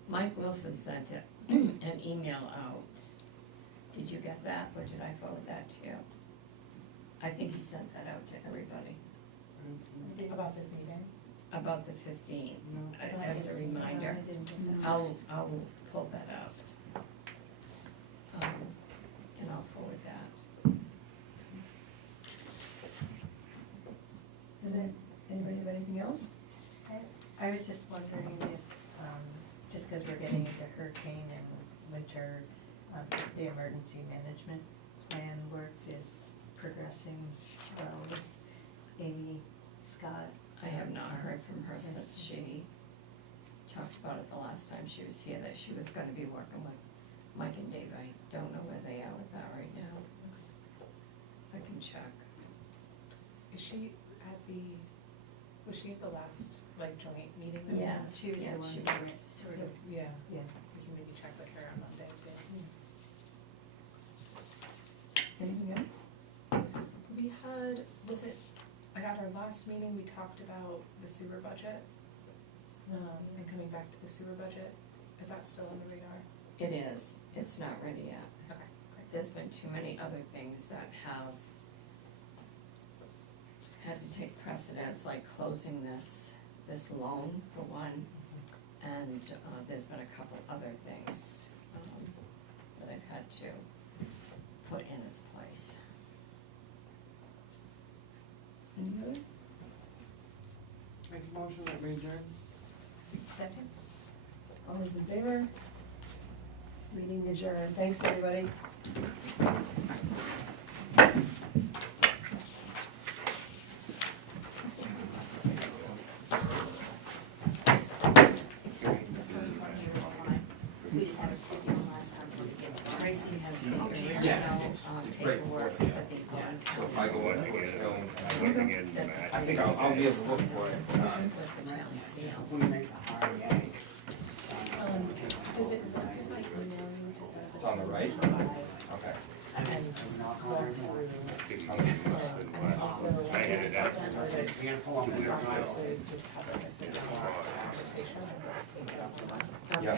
Mike Wilson sent an email out. Did you get that, or did I forward that to you? I think he sent that out to everybody, About this meeting? about the 15th, No. as a reminder. I didn't get that. I'll pull that up. And I'll forward that. Is there, anybody have anything else? I was just wondering if, just because we're getting into hurricane and winter, if the emergency management plan work is progressing well with Amy Scott. I have not heard from her since she talked about it the last time she was here, that she was gonna be working with Mike and Dave. I don't know where they are with that right now. I can check. Is she at was she at the last, joint meeting? that we Yes, had? She was yeah, the one she that was. sort of, Yeah, yeah. we can maybe check with her on Monday too. Anything else? We had, at our last meeting, we talked about the sewer budget, and coming back to the sewer budget. Is that still on the radar? It is, it's not ready yet. Okay, great. There's been too many other things that have had to take precedence, like closing this loan for one, and there's been a couple other things that I've had to put in its place. Any other? Make a motion that we adjourn. Second? All those in favor? Meeting adjourned. Thanks, everybody. The first one here was mine. We didn't original It's right before paperwork for the- the So if I go in, I Looking can at go it, in. looking at the map. I think I'll be able to look for it. with the town seal. If we make a hard yank. Does it work if I email you to set up a? It's on the right? Okay. And just walk through, And also, I had it out. started You're gonna pull up the to drive. just have like a sit down conversation and take it up. Yeah.